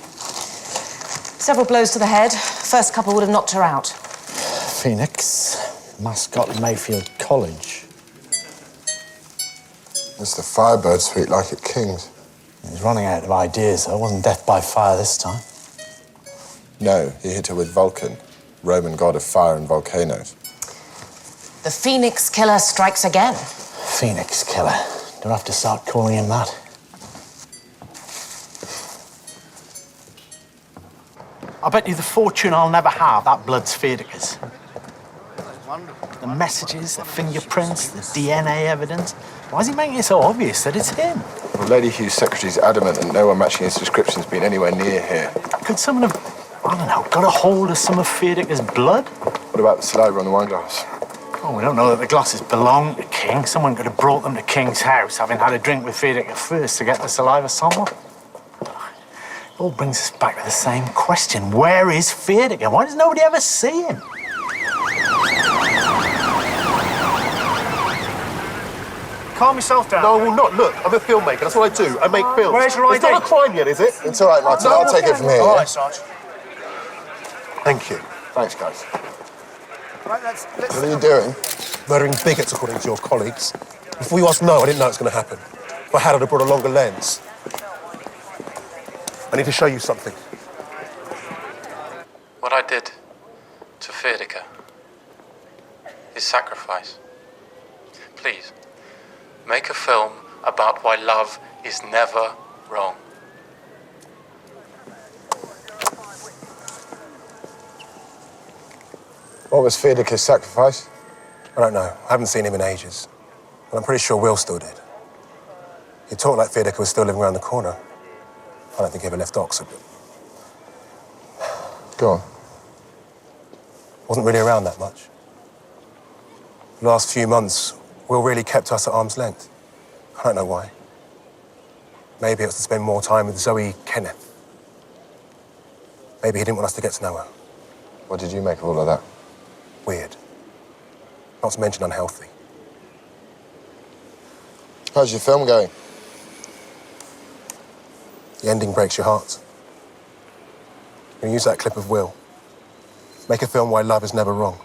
Several blows to the head. First couple would have knocked her out. Phoenix, mascot of Mayfield College. It's the Firebird suite like at King's. He's running out of ideas, though. It wasn't death by fire this time. No, he hit her with Vulcan, Roman god of fire and volcanoes. The Phoenix Killer strikes again. Phoenix Killer. Don't have to start calling him that. I bet you the fortune I'll never have, that blood's Fiodorka's. The messages, the fingerprints, the DNA evidence. Why is he making it so obvious that it's him? Well, Lady Hugh's secretary's adamant that no one matching his description's been anywhere near here. Could someone have, I don't know, got a hold of some of Fiodorka's blood? What about the saliva on the wine glass? Oh, we don't know that the glasses belong to King. Someone could have brought them to King's house, having had a drink with Fiodorka first to get the saliva sample. It all brings us back to the same question. Where is Fiodorka? Why does nobody ever see him? Calm yourself down. No, I will not. Look, I'm a filmmaker. That's what I do. I make films. Where's your It's ID? not a crime yet, is it? It's all right, Martin. I'll take it from here. All yeah? right, Sarge. Thank you. Thanks, guys. Right, let's What are you doing? Murdering bigots, according to your colleagues. Before you asked no, I didn't know it was going to happen. If I had, I'd have brought a longer lens. I need to show you something. What I did to Fiodorka is sacrifice. Please, make a film about why love is never wrong. What was Fiodorka's sacrifice? I don't know. I haven't seen him in ages. But I'm pretty sure Will still did. He talked like Fiodorka was still living around the corner. I don't think he ever left Oxford. Go on. Wasn't really around that much. The last few months, Will really kept us at arm's length. I don't know why. Maybe it was to spend more time with Zoe Kenneth. Maybe he didn't want us to get to know her. What did you make of all of that? Weird. Not to mention unhealthy. How's your film going? The ending breaks your heart. I'm going to use that clip of Will. Make a film why love is never wrong.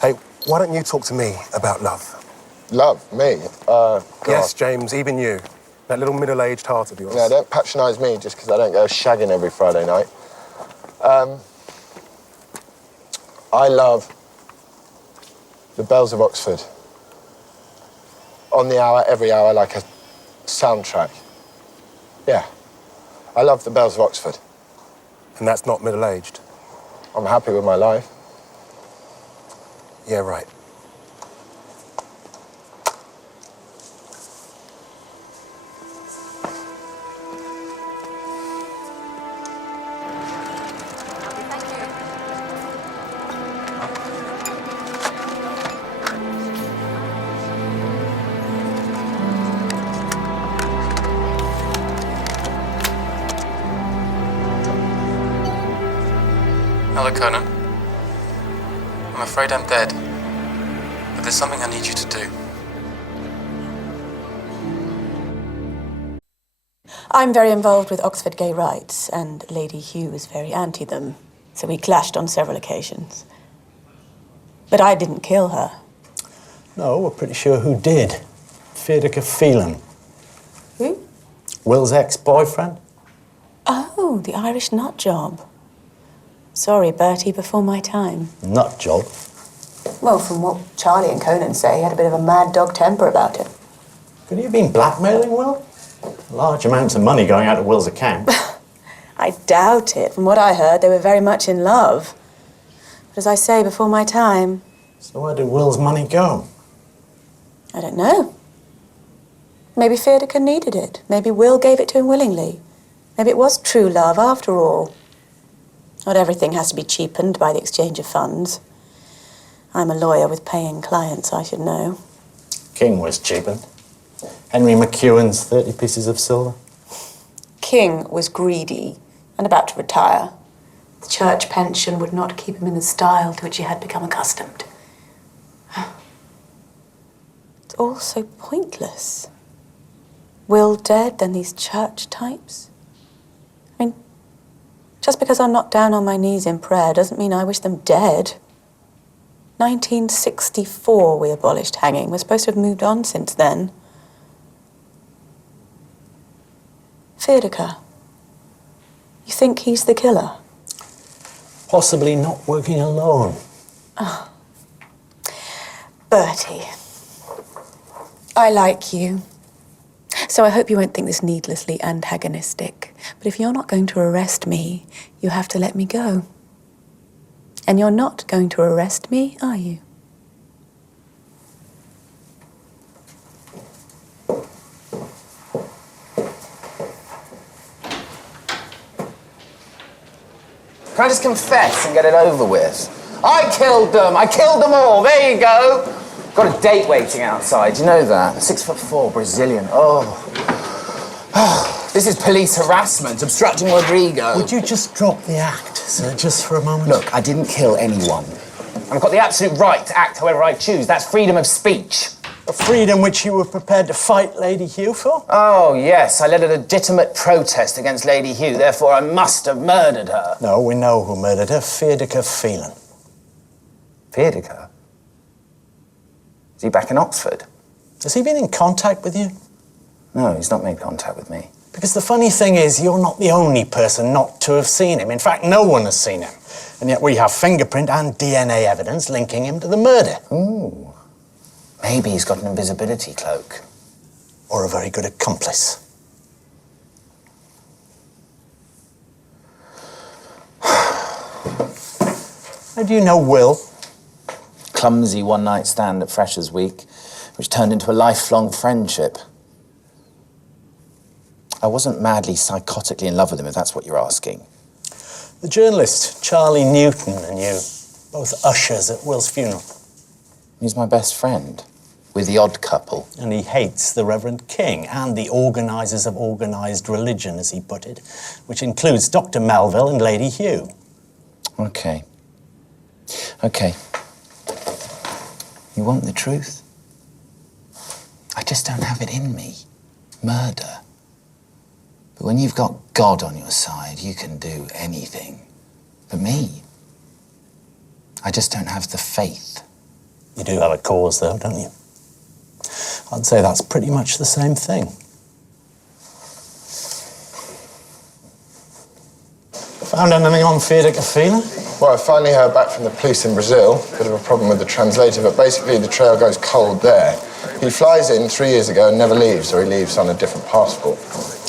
Hey, why don't you talk to me about love? Love? Me? Yes, James, even you. That little middle-aged heart of yours. Yeah, don't patronise me just because I don't go shagging every Friday night. I love the bells of Oxford. On the hour, every hour, like a soundtrack. Yeah. I love the bells of Oxford. And that's not middle-aged? I'm happy with my life. Yeah, right. Hello, Conan. I'm afraid I'm dead, but there's something I need you to do. I'm very involved with Oxford gay rights, and Lady Hugh was very anti them, so we clashed on several occasions. But I didn't kill her. No, we're pretty sure who did. Fiedeke Phelan. Who? Will's ex-boyfriend. Oh, the Irish nut job. Sorry, Bertie, before my time. Nut job. Well, from what Charlie and Conan say, he had a bit of a mad dog temper about him. Could he have been blackmailing Will? Large amounts of money going out of Will's account. I doubt it. From what I heard, they were very much in love. But as I say, before my time. So where did Will's money go? I don't know. Maybe Fiedeke needed it. Maybe Will gave it to him willingly. Maybe it was true love after all. Not everything has to be cheapened by the exchange of funds. I'm a lawyer with paying clients, I should know. King was cheapened. Henry McEwen's 30 pieces of silver. King was greedy and about to retire. The church pension would not keep him in the style to which he had become accustomed. It's all so pointless. Will dead, then these church types? I mean, just because I'm not down on my knees in prayer doesn't mean I wish them dead. 1964 we abolished hanging. We're supposed to have moved on since then. Fiedeke, you think he's the killer? Possibly not working alone. Oh. Bertie, I like you. So I hope you won't think this needlessly antagonistic. But if you're not going to arrest me, you have to let me go. And you're not going to arrest me, are you? Can I just confess and get it over with? I killed them! I killed them all! There you go! Got a date waiting outside, you know that? 6'4", Brazilian. Oh. This is police harassment, obstructing Rodrigo. Would you just drop the act, sir, just for a moment? Look, I didn't kill anyone. And I've got the absolute right to act however I choose. That's freedom of speech. A freedom which you were prepared to fight Lady Hugh for? Oh, yes. I led a legitimate protest against Lady Hugh, therefore I must have murdered her. No, we know who murdered her. Fiedeke Phelan. Fiedeke? Is he back in Oxford? Has he been in contact with you? No, he's not made contact with me. Because the funny thing is, you're not the only person not to have seen him. In fact, no one has seen him. And yet we have fingerprint and DNA evidence linking him to the murder. Ooh. Maybe he's got an invisibility cloak. Or a very good accomplice. How do you know Will? Clumsy one-night stand at Freshers' Week, which turned into a lifelong friendship. I wasn't madly, psychotically in love with him, if that's what you're asking. The journalist, Charlie Newton, and you, both ushers at Will's funeral. He's my best friend. We're the odd couple. And he hates the Reverend King and the organisers of organised religion, as he put it, which includes Dr. Melville and Lady Hugh. Okay. Okay. You want the truth? I just don't have it in me. Murder. But when you've got God on your side, you can do anything. But me, I just don't have the faith. You do have a cause, though, don't you? I'd say that's pretty much the same thing. Found anything on Fiedeke Phelan? Well, I finally heard back from the police in Brazil. Bit of a problem with the translator, but basically the trail goes cold there. He flies in 3 years ago and never leaves, or he leaves on a different passport.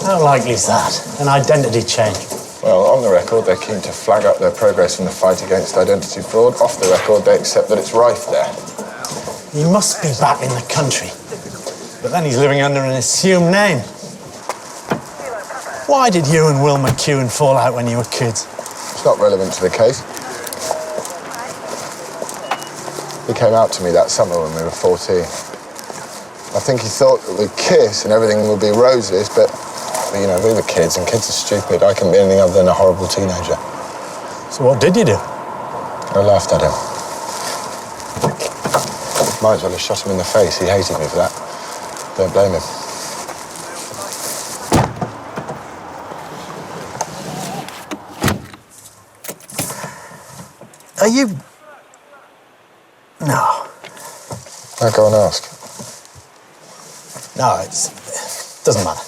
How likely is that? An identity change? Well, on the record, they're keen to flag up their progress in the fight against identity fraud. Off the record, they accept that it's rife there. He must be back in the country. But then he's living under an assumed name. Why did you and Will McEwen fall out when you were kids? It's not relevant to the case. He came out to me that summer when we were 14. I think he thought that we'd kiss and everything would be roses, but, you know, we were kids and kids are stupid. I couldn't be anything other than a horrible teenager. So what did you do? I laughed at him. Might as well have shot him in the face. He hated me for that. Don't blame him. Are you... No. I'll go and ask. No, it doesn't matter.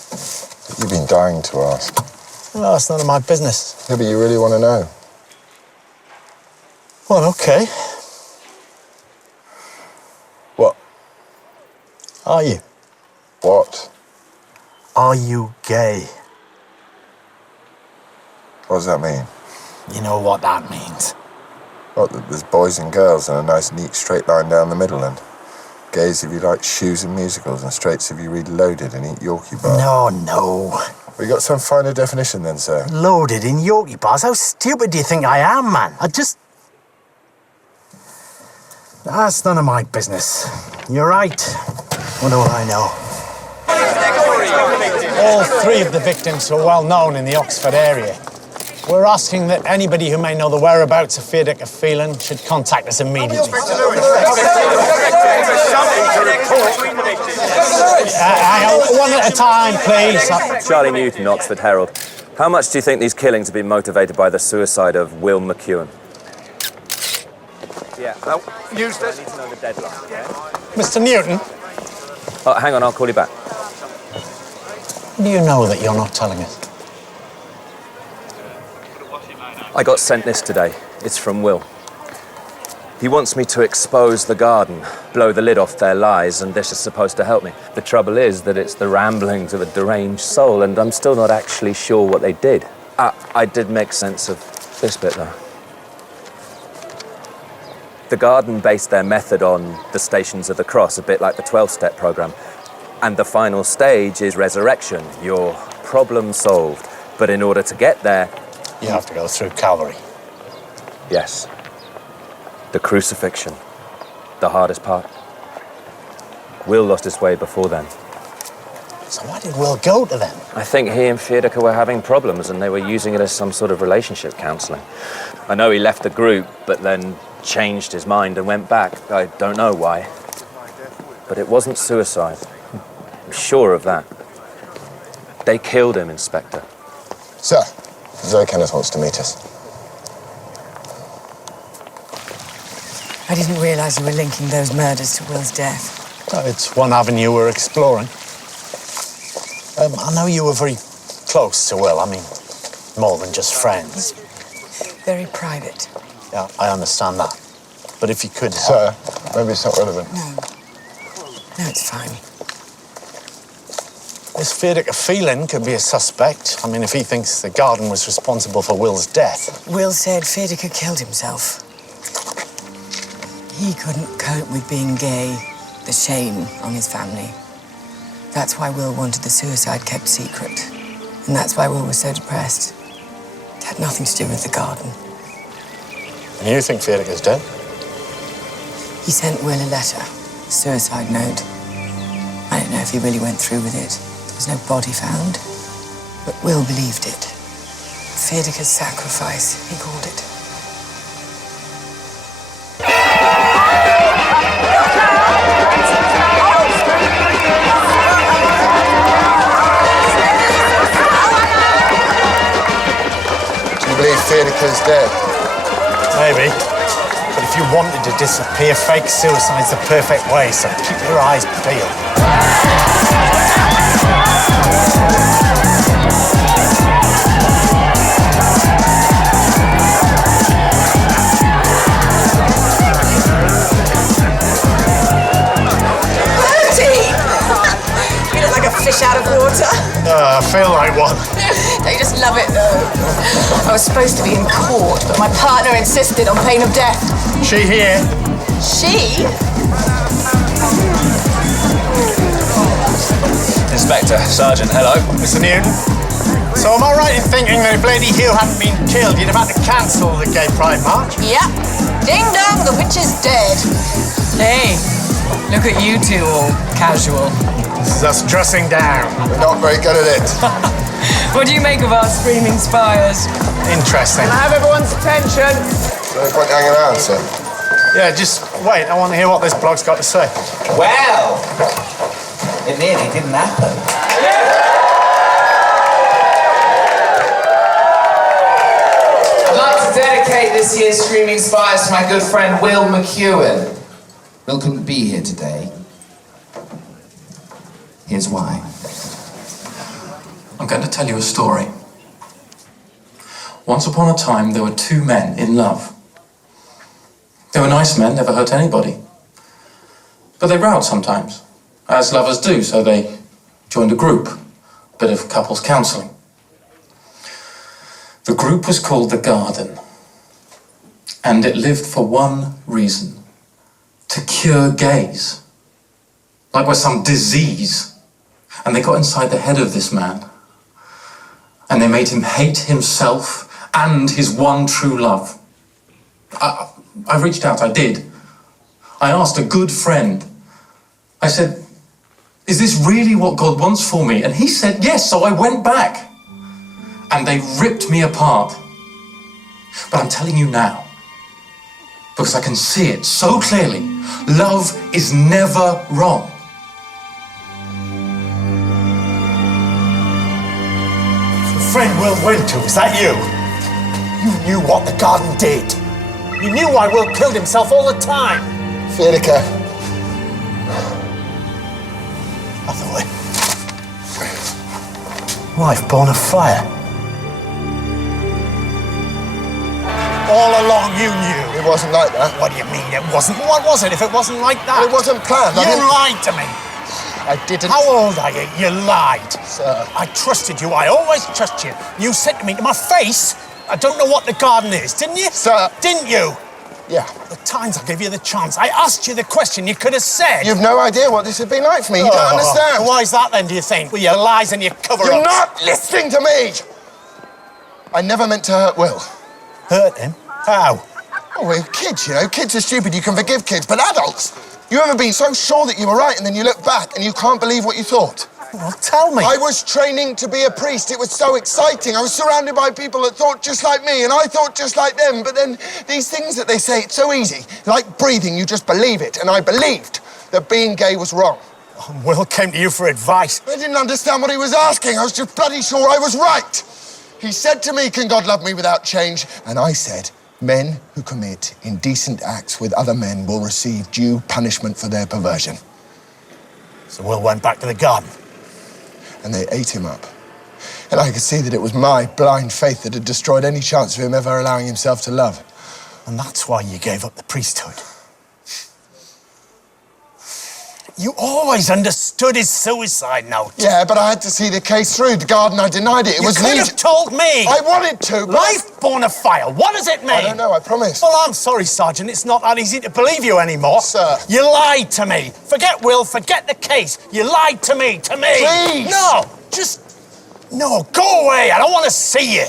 You've been dying to ask. No, it's none of my business. Yeah, but you really want to know. Well, okay. What? Are you? What? Are you gay? What does that mean? You know what that means. What, that there's boys and girls and a nice, neat, straight line down the middle, and gays if you like shoes and musicals, and straights if you read Loaded and eat Yorkie bars. No. Well, you got some finer definition then, sir? Loaded in Yorkie bars? How stupid do you think I am, man? That's none of my business. You're right. What do I know? All three of the victims are well known in the Oxford area. We're asking that anybody who may know the whereabouts of Fiedeke Phelan should contact us immediately. One at a time, please. Charlie Newton, Oxford Herald. How much do you think these killings have been motivated by the suicide of Will McEwen? Yeah, News I need to know the deadline. Mr. Newton? Oh, hang on, I'll call you back. Do you know that you're not telling us? I got sent this today. It's from Will. He wants me to expose the garden, blow the lid off their lies, and this is supposed to help me. The trouble is that it's the ramblings of a deranged soul, and I'm still not actually sure what they did. I did make sense of this bit, though. The garden based their method on the Stations of the Cross, a bit like the 12-step program. And the final stage is resurrection, your problem solved. But in order to get there... You have to go through Calvary. Yes. The crucifixion. The hardest part. Will lost his way before then. So why did Will go to them? I think he and Fiedeke were having problems and they were using it as some sort of relationship counselling. I know he left the group, but then changed his mind and went back. I don't know why. But it wasn't suicide. I'm sure of that. They killed him, Inspector. Sir, Zoe Kenneth wants to meet us. I didn't realise you were linking those murders to Will's death. It's one avenue we're exploring. I know you were very close to Will. I mean, more than just friends. Very private. Yeah, I understand that. But if you could... Sir, maybe it's not relevant. No, it's fine. This Fiedeke Phelan could be a suspect. I mean, if he thinks the garden was responsible for Will's death. Will said Fiedeke killed himself. He couldn't cope with being gay, the shame on his family. That's why Will wanted the suicide kept secret. And that's why Will was so depressed. It had nothing to do with the garden. And you think Fiedeke's dead? He sent Will a letter, a suicide note. I don't know if he really went through with it. There was no body found. But Will believed it. Fiedeke's sacrifice, he called it. Do you believe Fiedeke's dead? Maybe. But if you wanted to disappear, fake suicide's the perfect way, so keep your eyes peeled. You look like a fish out of water. I feel like one. Don't you just love it, though? I was supposed to be in court, but my partner insisted on pain of death. She here. She? Inspector, Sergeant, hello. Mr. Newton. So am I right in thinking that if Lady Hugh hadn't been killed, you'd have had to cancel the Gay Pride March? Yep. Ding dong, the witch is dead. Hey, look at you two all casual. This is us dressing down. We're not very good at it. What do you make of our screaming spires? Interesting. Can I have everyone's attention? No point hanging around, sir. Yeah, just wait. I want to hear what this bloke's got to say. Well, it nearly didn't happen. I'd like to dedicate this year's Screaming Spires to my good friend Will McEwen. Will couldn't be here today. Here's why. I'm going to tell you a story. Once upon a time, there were two men in love. They were nice men, never hurt anybody. But they rowed sometimes, as lovers do, so they joined a group, a bit of couples counselling. The group was called The Garden, and it lived for one reason: to cure gays. Like with some disease. And they got inside the head of this man, and they made him hate himself and his one true love. I reached out, I did. I asked a good friend. I said, is this really what God wants for me? And he said yes, so I went back. And they ripped me apart. But I'm telling you now, because I can see it so clearly, love is never wrong. The friend Will went to, is that you? You knew what the garden did. You knew why Will killed himself all the time. Federica. Hathaway. Wife born of fire. All along you knew. It wasn't like that. What do you mean it wasn't? What was it if it wasn't like that? It wasn't planned. You lied to me. I didn't. How old are you? You lied. Sir. I trusted you. I always trust you. You said to me to my face, I don't know what the garden is, didn't you? Sir. Didn't you? Yeah. The times I gave you the chance. I asked you the question you could have said. You've no idea what this has been like for me. You don't understand. Why is that then, do you think? With your lies and your cover-ups. You're not listening to me. I never meant to hurt Will. Hurt him? How? Oh, we're kids, you know. Kids are stupid. You can forgive kids. But adults, you ever been so sure that you were right and then you look back and you can't believe what you thought? Well, tell me. I was training to be a priest. It was so exciting. I was surrounded by people that thought just like me and I thought just like them. But then these things that they say, it's so easy. Like breathing, you just believe it. And I believed that being gay was wrong. Oh, Will came to you for advice. I didn't understand what he was asking. I was just bloody sure I was right. He said to me, can God love me without change? And I said, men who commit indecent acts with other men will receive due punishment for their perversion. So Will went back to the garden. And they ate him up. And I could see that it was my blind faith that had destroyed any chance of him ever allowing himself to love. And that's why you gave up the priesthood. You always understood his suicide note. Yeah, but I had to see the case through. The garden, I denied it. It was You could have told me. I wanted to, but... Life born of fire. What does it mean? I don't know, I promise. Well, I'm sorry, Sergeant. It's not that easy to believe you anymore. Sir. You lied to me. Forget Will, forget the case. You lied to me, Please. No, just... No, go away. I don't want to see you.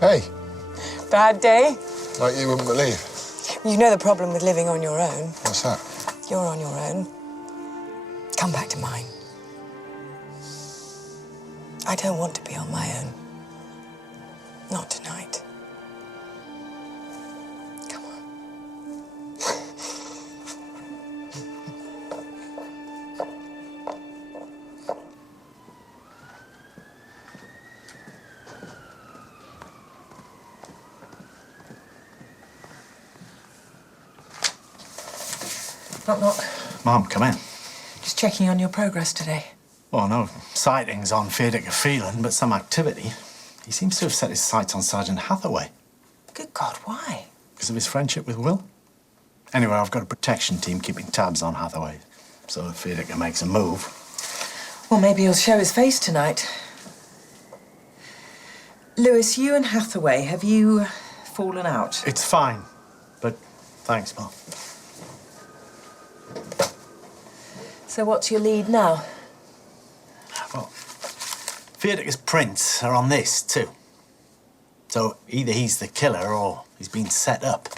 Hey, Bad day? like you wouldn't believe. You know the problem with living on your own. What's that? You're on your own. Come back to mine. I don't want to be on my own. Not tonight. Come on. Knock, knock. Mum, come in. Just checking on your progress today. Well, no sightings on Federica Phelan, but some activity. He seems to have set his sights on Sergeant Hathaway. Good God, why? Because of his friendship with Will. Anyway, I've got a protection team keeping tabs on Hathaway. So if Federica makes a move... Well, maybe he'll show his face tonight. Lewis, you and Hathaway, have you fallen out? It's fine, but thanks, Mum. So what's your lead now? Well, Fiedeka's prints are on this, too. So either he's the killer or he's been set up.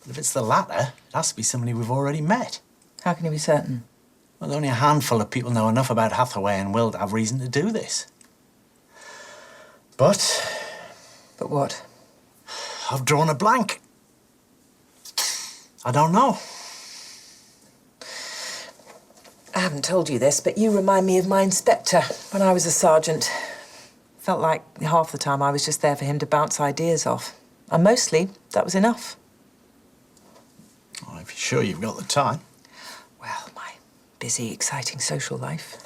But if it's the latter, it has to be somebody we've already met. How can you be certain? Well, only a handful of people know enough about Hathaway and Will to have reason to do this. But what? I've drawn a blank. I don't know. I haven't told you this, but you remind me of my inspector when I was a sergeant. Felt like half the time I was just there for him to bounce ideas off. And mostly, that was enough. Well, if you're sure you've got the time. Well, my busy, exciting social life.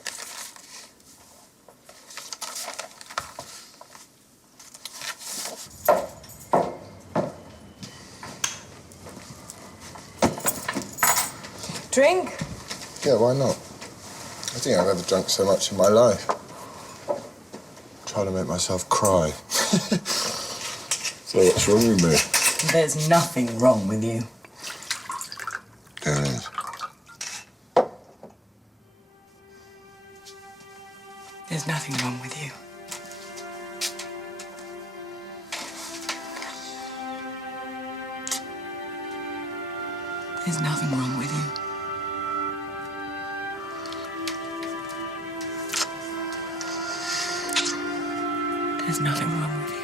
Drink? Yeah, why not? I think I've ever drunk so much in my life. Trying to make myself cry. So what's wrong with me? There's nothing wrong with you. There is. There's nothing wrong with you. There's nothing wrong with you. There's nothing wrong with you.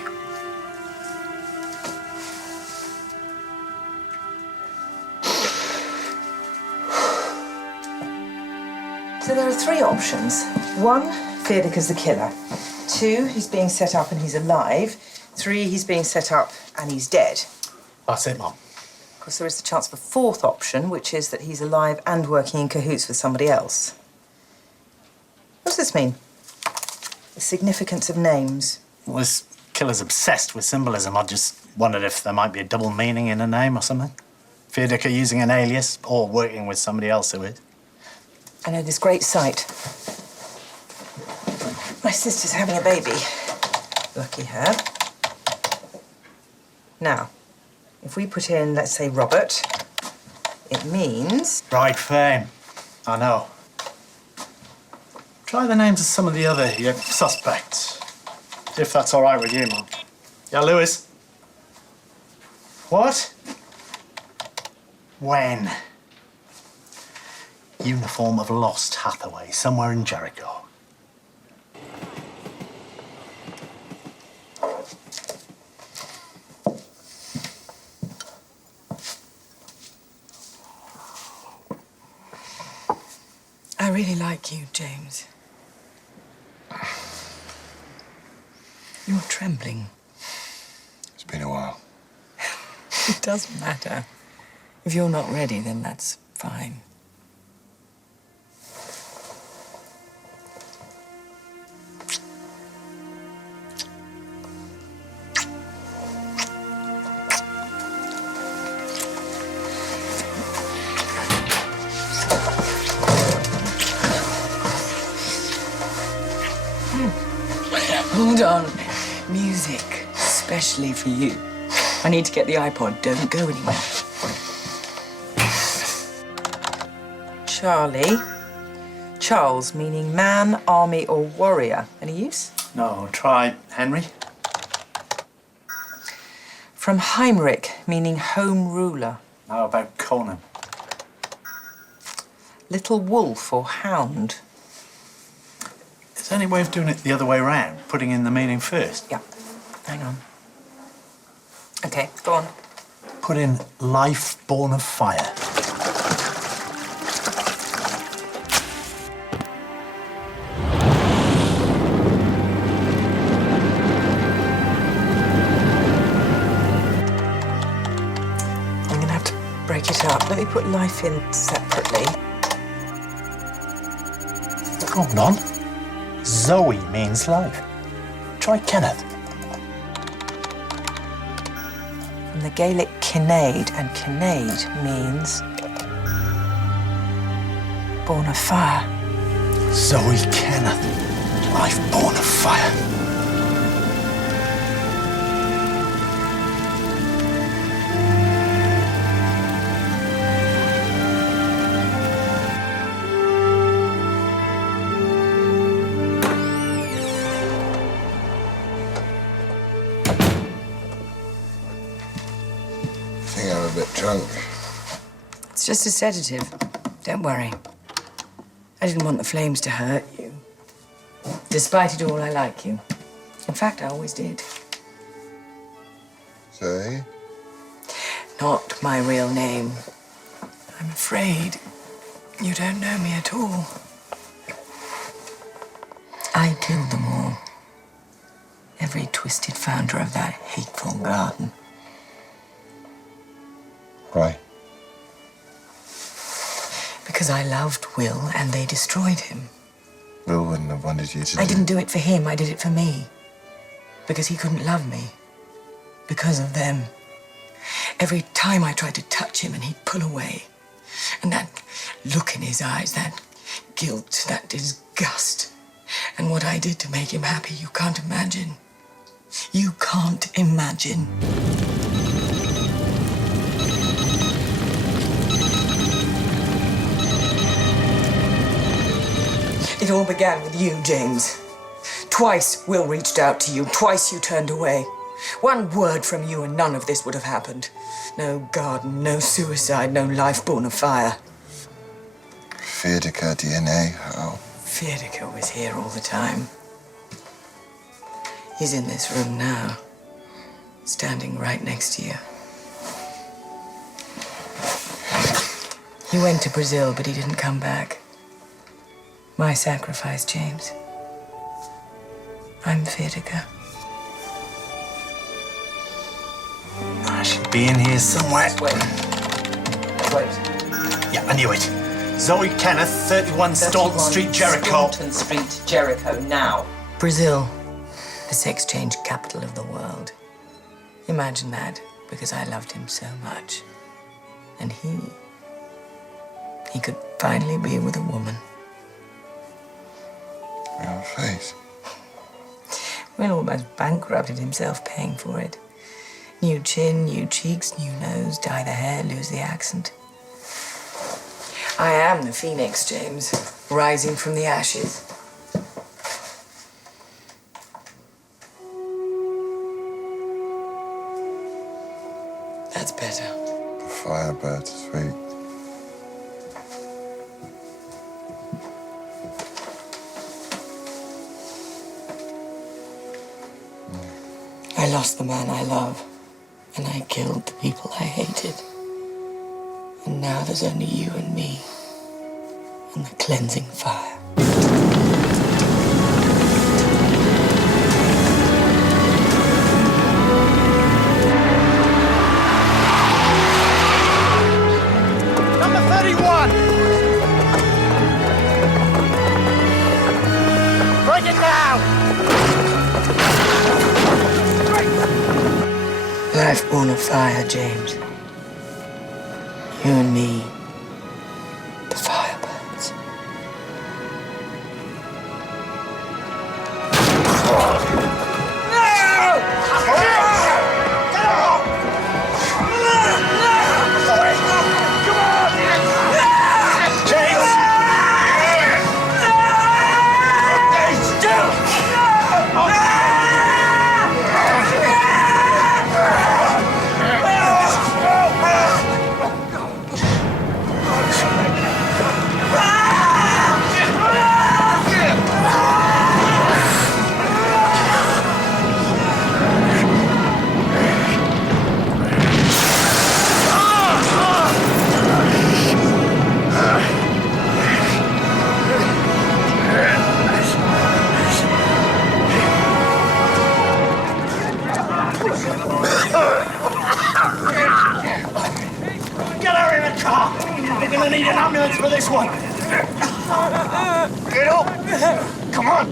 So there are three options. One, Fiedeka's the killer. Two, he's being set up and he's alive. Three, he's being set up and he's dead. That's it, Mum. Of course, there is the chance of a fourth option, which is that he's alive and working in cahoots with somebody else. What does this mean? The significance of names. Well, this killer's obsessed with symbolism. I just wondered if there might be a double meaning in a name or something. Fiedeka using an alias or working with somebody else who is. I know this great site. My sister's having a baby. Lucky her. Now, if we put in, let's say, Robert, it means... Right fame. I know. Try the names of some of the other suspects. If that's all right with you, Mum. Yeah, Lewis? What? When? Uniform of lost Hathaway, somewhere in Jericho. I really like you, James. You're trembling. It's been a while. It doesn't matter. If you're not ready, then that's fine. Hold on. Music, especially for you. I need to get the iPod. Don't go anywhere. Charlie. Charles, meaning man, army, or warrior. Any use? No, try Henry. From Heinrich, meaning home ruler. How about Conan? Little wolf or hound. Is there any way of doing it the other way round? Putting in the meaning first? Yeah. Hang on. Okay, go on. Put in life born of fire. I'm gonna have to break it up. Let me put life in separately. Hold on. Zoe means life. Try Kenneth. From the Gaelic Kinnaid, and Kinnaid means born of fire. Zoe Kenneth. Life born of fire. drunk. It's just a sedative. Don't worry. I didn't want the flames to hurt you. Despite it all, I like you. In fact, I always did. Say? Not my real name. I'm afraid you don't know me at all. I killed them all. Every twisted founder of that hateful garden. Why? Because I loved Will and they destroyed him. Will wouldn't have wanted you to I didn't do it for him, I did it for me. Because he couldn't love me. Because of them. Every time I tried to touch him and he'd pull away. And that look in his eyes, that guilt, that disgust. And what I did to make him happy, you can't imagine. You can't imagine. It all began with you, James. Twice Will reached out to you, twice you turned away. One word from you and none of this would have happened. No garden, no suicide, no life born of fire. Fiedica DNA, oh. Fiedica was here all the time. He's in this room now, standing right next to you. He went to Brazil, but he didn't come back. My sacrifice, James. I'm Fiedica. I should be in here somewhere. Wait. Yeah, I knew it. Zoe Kenneth, 31 Staunton Street, Jericho. Staunton Street, Jericho, now. Brazil, the sex change capital of the world. Imagine that, because I loved him so much. And he could finally be with a woman. Real face. Will almost bankrupted himself paying for it. New chin, new cheeks, new nose, dye the hair, lose the accent. I am the phoenix, James, rising from the ashes. That's better. The firebird, sweet. I lost the man I love, and I killed the people I hated. And now there's only you and me, and the cleansing fire. Number 31! Break it down! Life born of fire, James. You and me, the firebirds. Get her in the car! We're gonna need an ambulance for this one! Get up! Come on!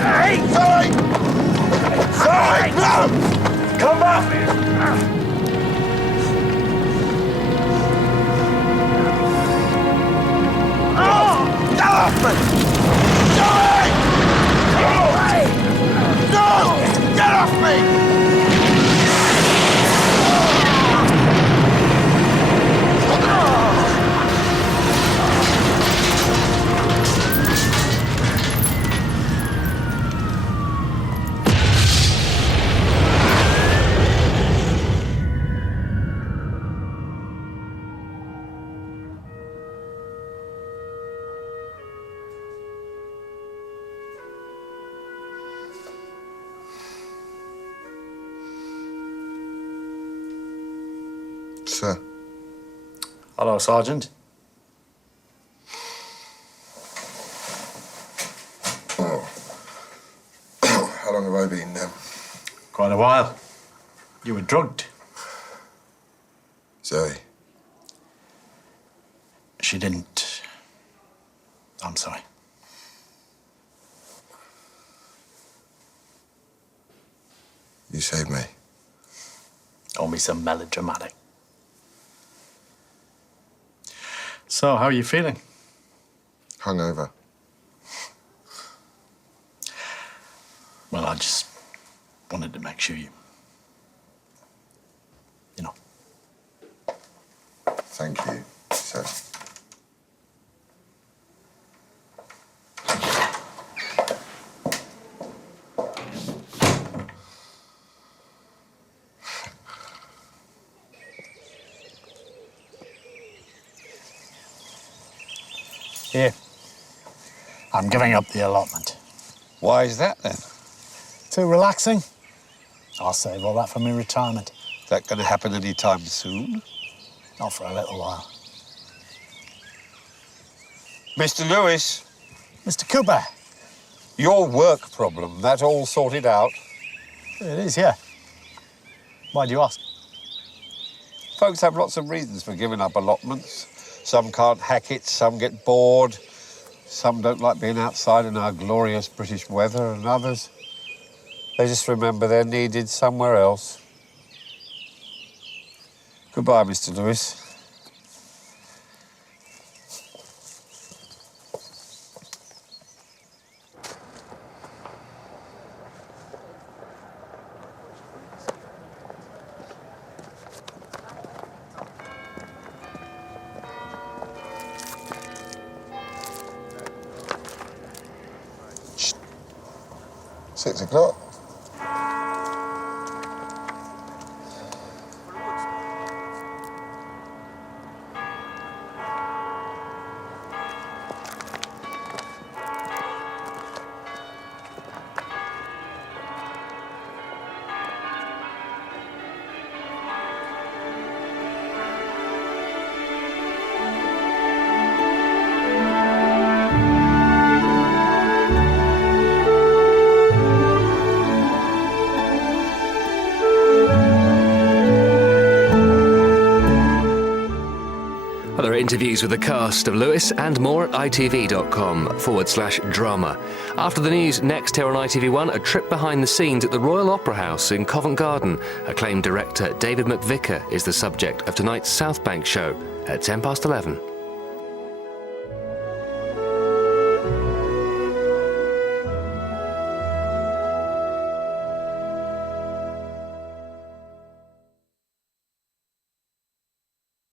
Hey, Zoe! Zoe, no! Come back! sir. Hello, Sergeant. How long have I been? Quite a while. You were drugged. Zoe. She didn't. I'm sorry. You saved me. Don't be so melodramatic. So, how are you feeling? Hungover. Well, I just wanted to make sure you know. Thank you, sir. Here. I'm giving up the allotment. Why is that then? Too relaxing. I'll save all that for my retirement. Is that going to happen any time soon? Not for a little while. Mr. Lewis. Mr. Cooper. Your work problem, that all sorted out? It is, yeah. Why do you ask? Folks have lots of reasons for giving up allotments. Some can't hack it, some get bored, some don't like being outside in our glorious British weather, and others, they just remember they're needed somewhere else. Goodbye, Mr. Lewis. Shh. 6 o'clock. Other interviews with the cast of Lewis and more at itv.com/drama. After the news, next here on ITV1, a trip behind the scenes at the Royal Opera House in Covent Garden. Acclaimed director David McVicker is the subject of tonight's South Bank show at 11:10.